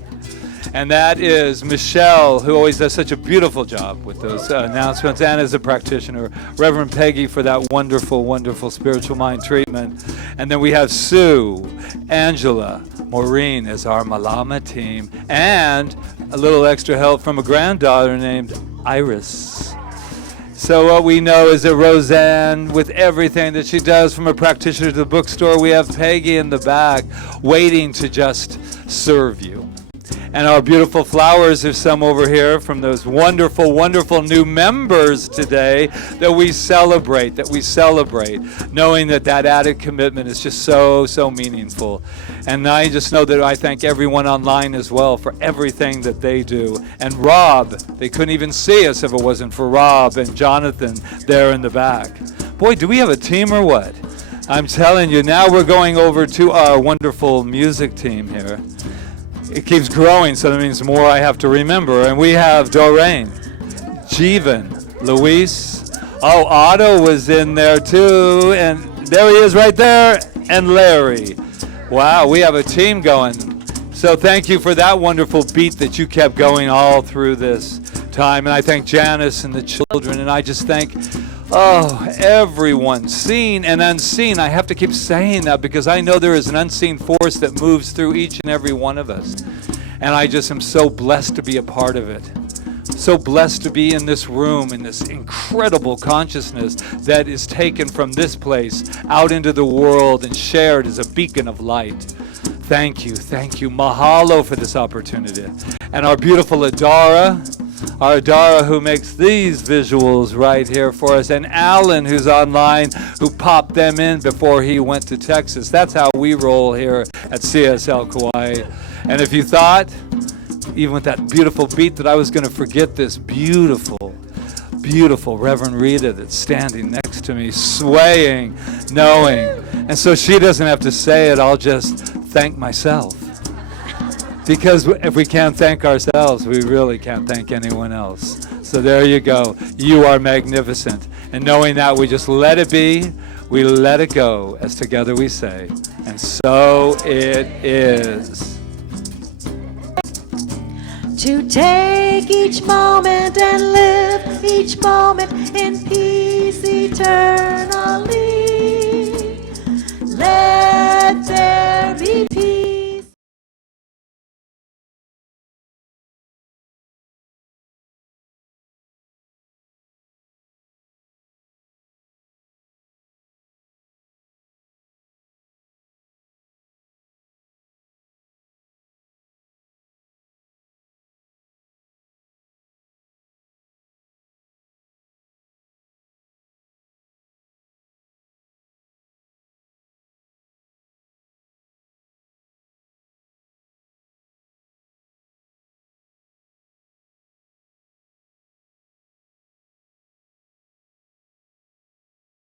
And that is Michelle, who always does such a beautiful job with those announcements, and as a practitioner. Reverend Peggy for that wonderful, wonderful spiritual mind treatment. And then we have Sue, Angela, Maureen as our Malama team, and a little extra help from a granddaughter named Iris. So what we know is that Roseanne, with everything that she does, from a practitioner to the bookstore, we have Peggy in the back waiting to just serve you. And our beautiful flowers, there's some over here from those wonderful, wonderful new members today that we celebrate, knowing that that added commitment is just so, so meaningful. And I just know that I thank everyone online as well for everything that they do. And Rob, they couldn't even see us if it wasn't for Rob and Jonathan there in the back. Boy, do we have a team or what? I'm telling you, now we're going over to our wonderful music team here. It keeps growing, so that means more I have to remember. And we have Doreen, Jeevan, Luis. Oh, Otto was in there too. And there he is right there. And Larry. Wow, we have a team going. So thank you for that wonderful beat that you kept going all through this time. And I thank Janice and the children. And I just thank everyone, seen and unseen. I have to keep saying that because I know there is an unseen force that moves through each and every one of us. And I just am so blessed to be a part of it. So blessed to be in this room, in this incredible consciousness that is taken from this place out into the world and shared as a beacon of light. Thank you. Mahalo for this opportunity. And our beautiful Adara, who makes these visuals right here for us, and Alan, who's online, who popped them in before he went to Texas. That's how we roll here at CSL Kauai. And if you thought, even with that beautiful beat, that I was going to forget this beautiful, beautiful Reverend Rita that's standing next to me, swaying, knowing. And so she doesn't have to say it, I'll just thank myself. Because if we can't thank ourselves, we really can't thank anyone else. So there you go. You are magnificent. And knowing that, we just let it be, we let it go, as together we say. And so it is. To take each moment and live each moment in peace eternally.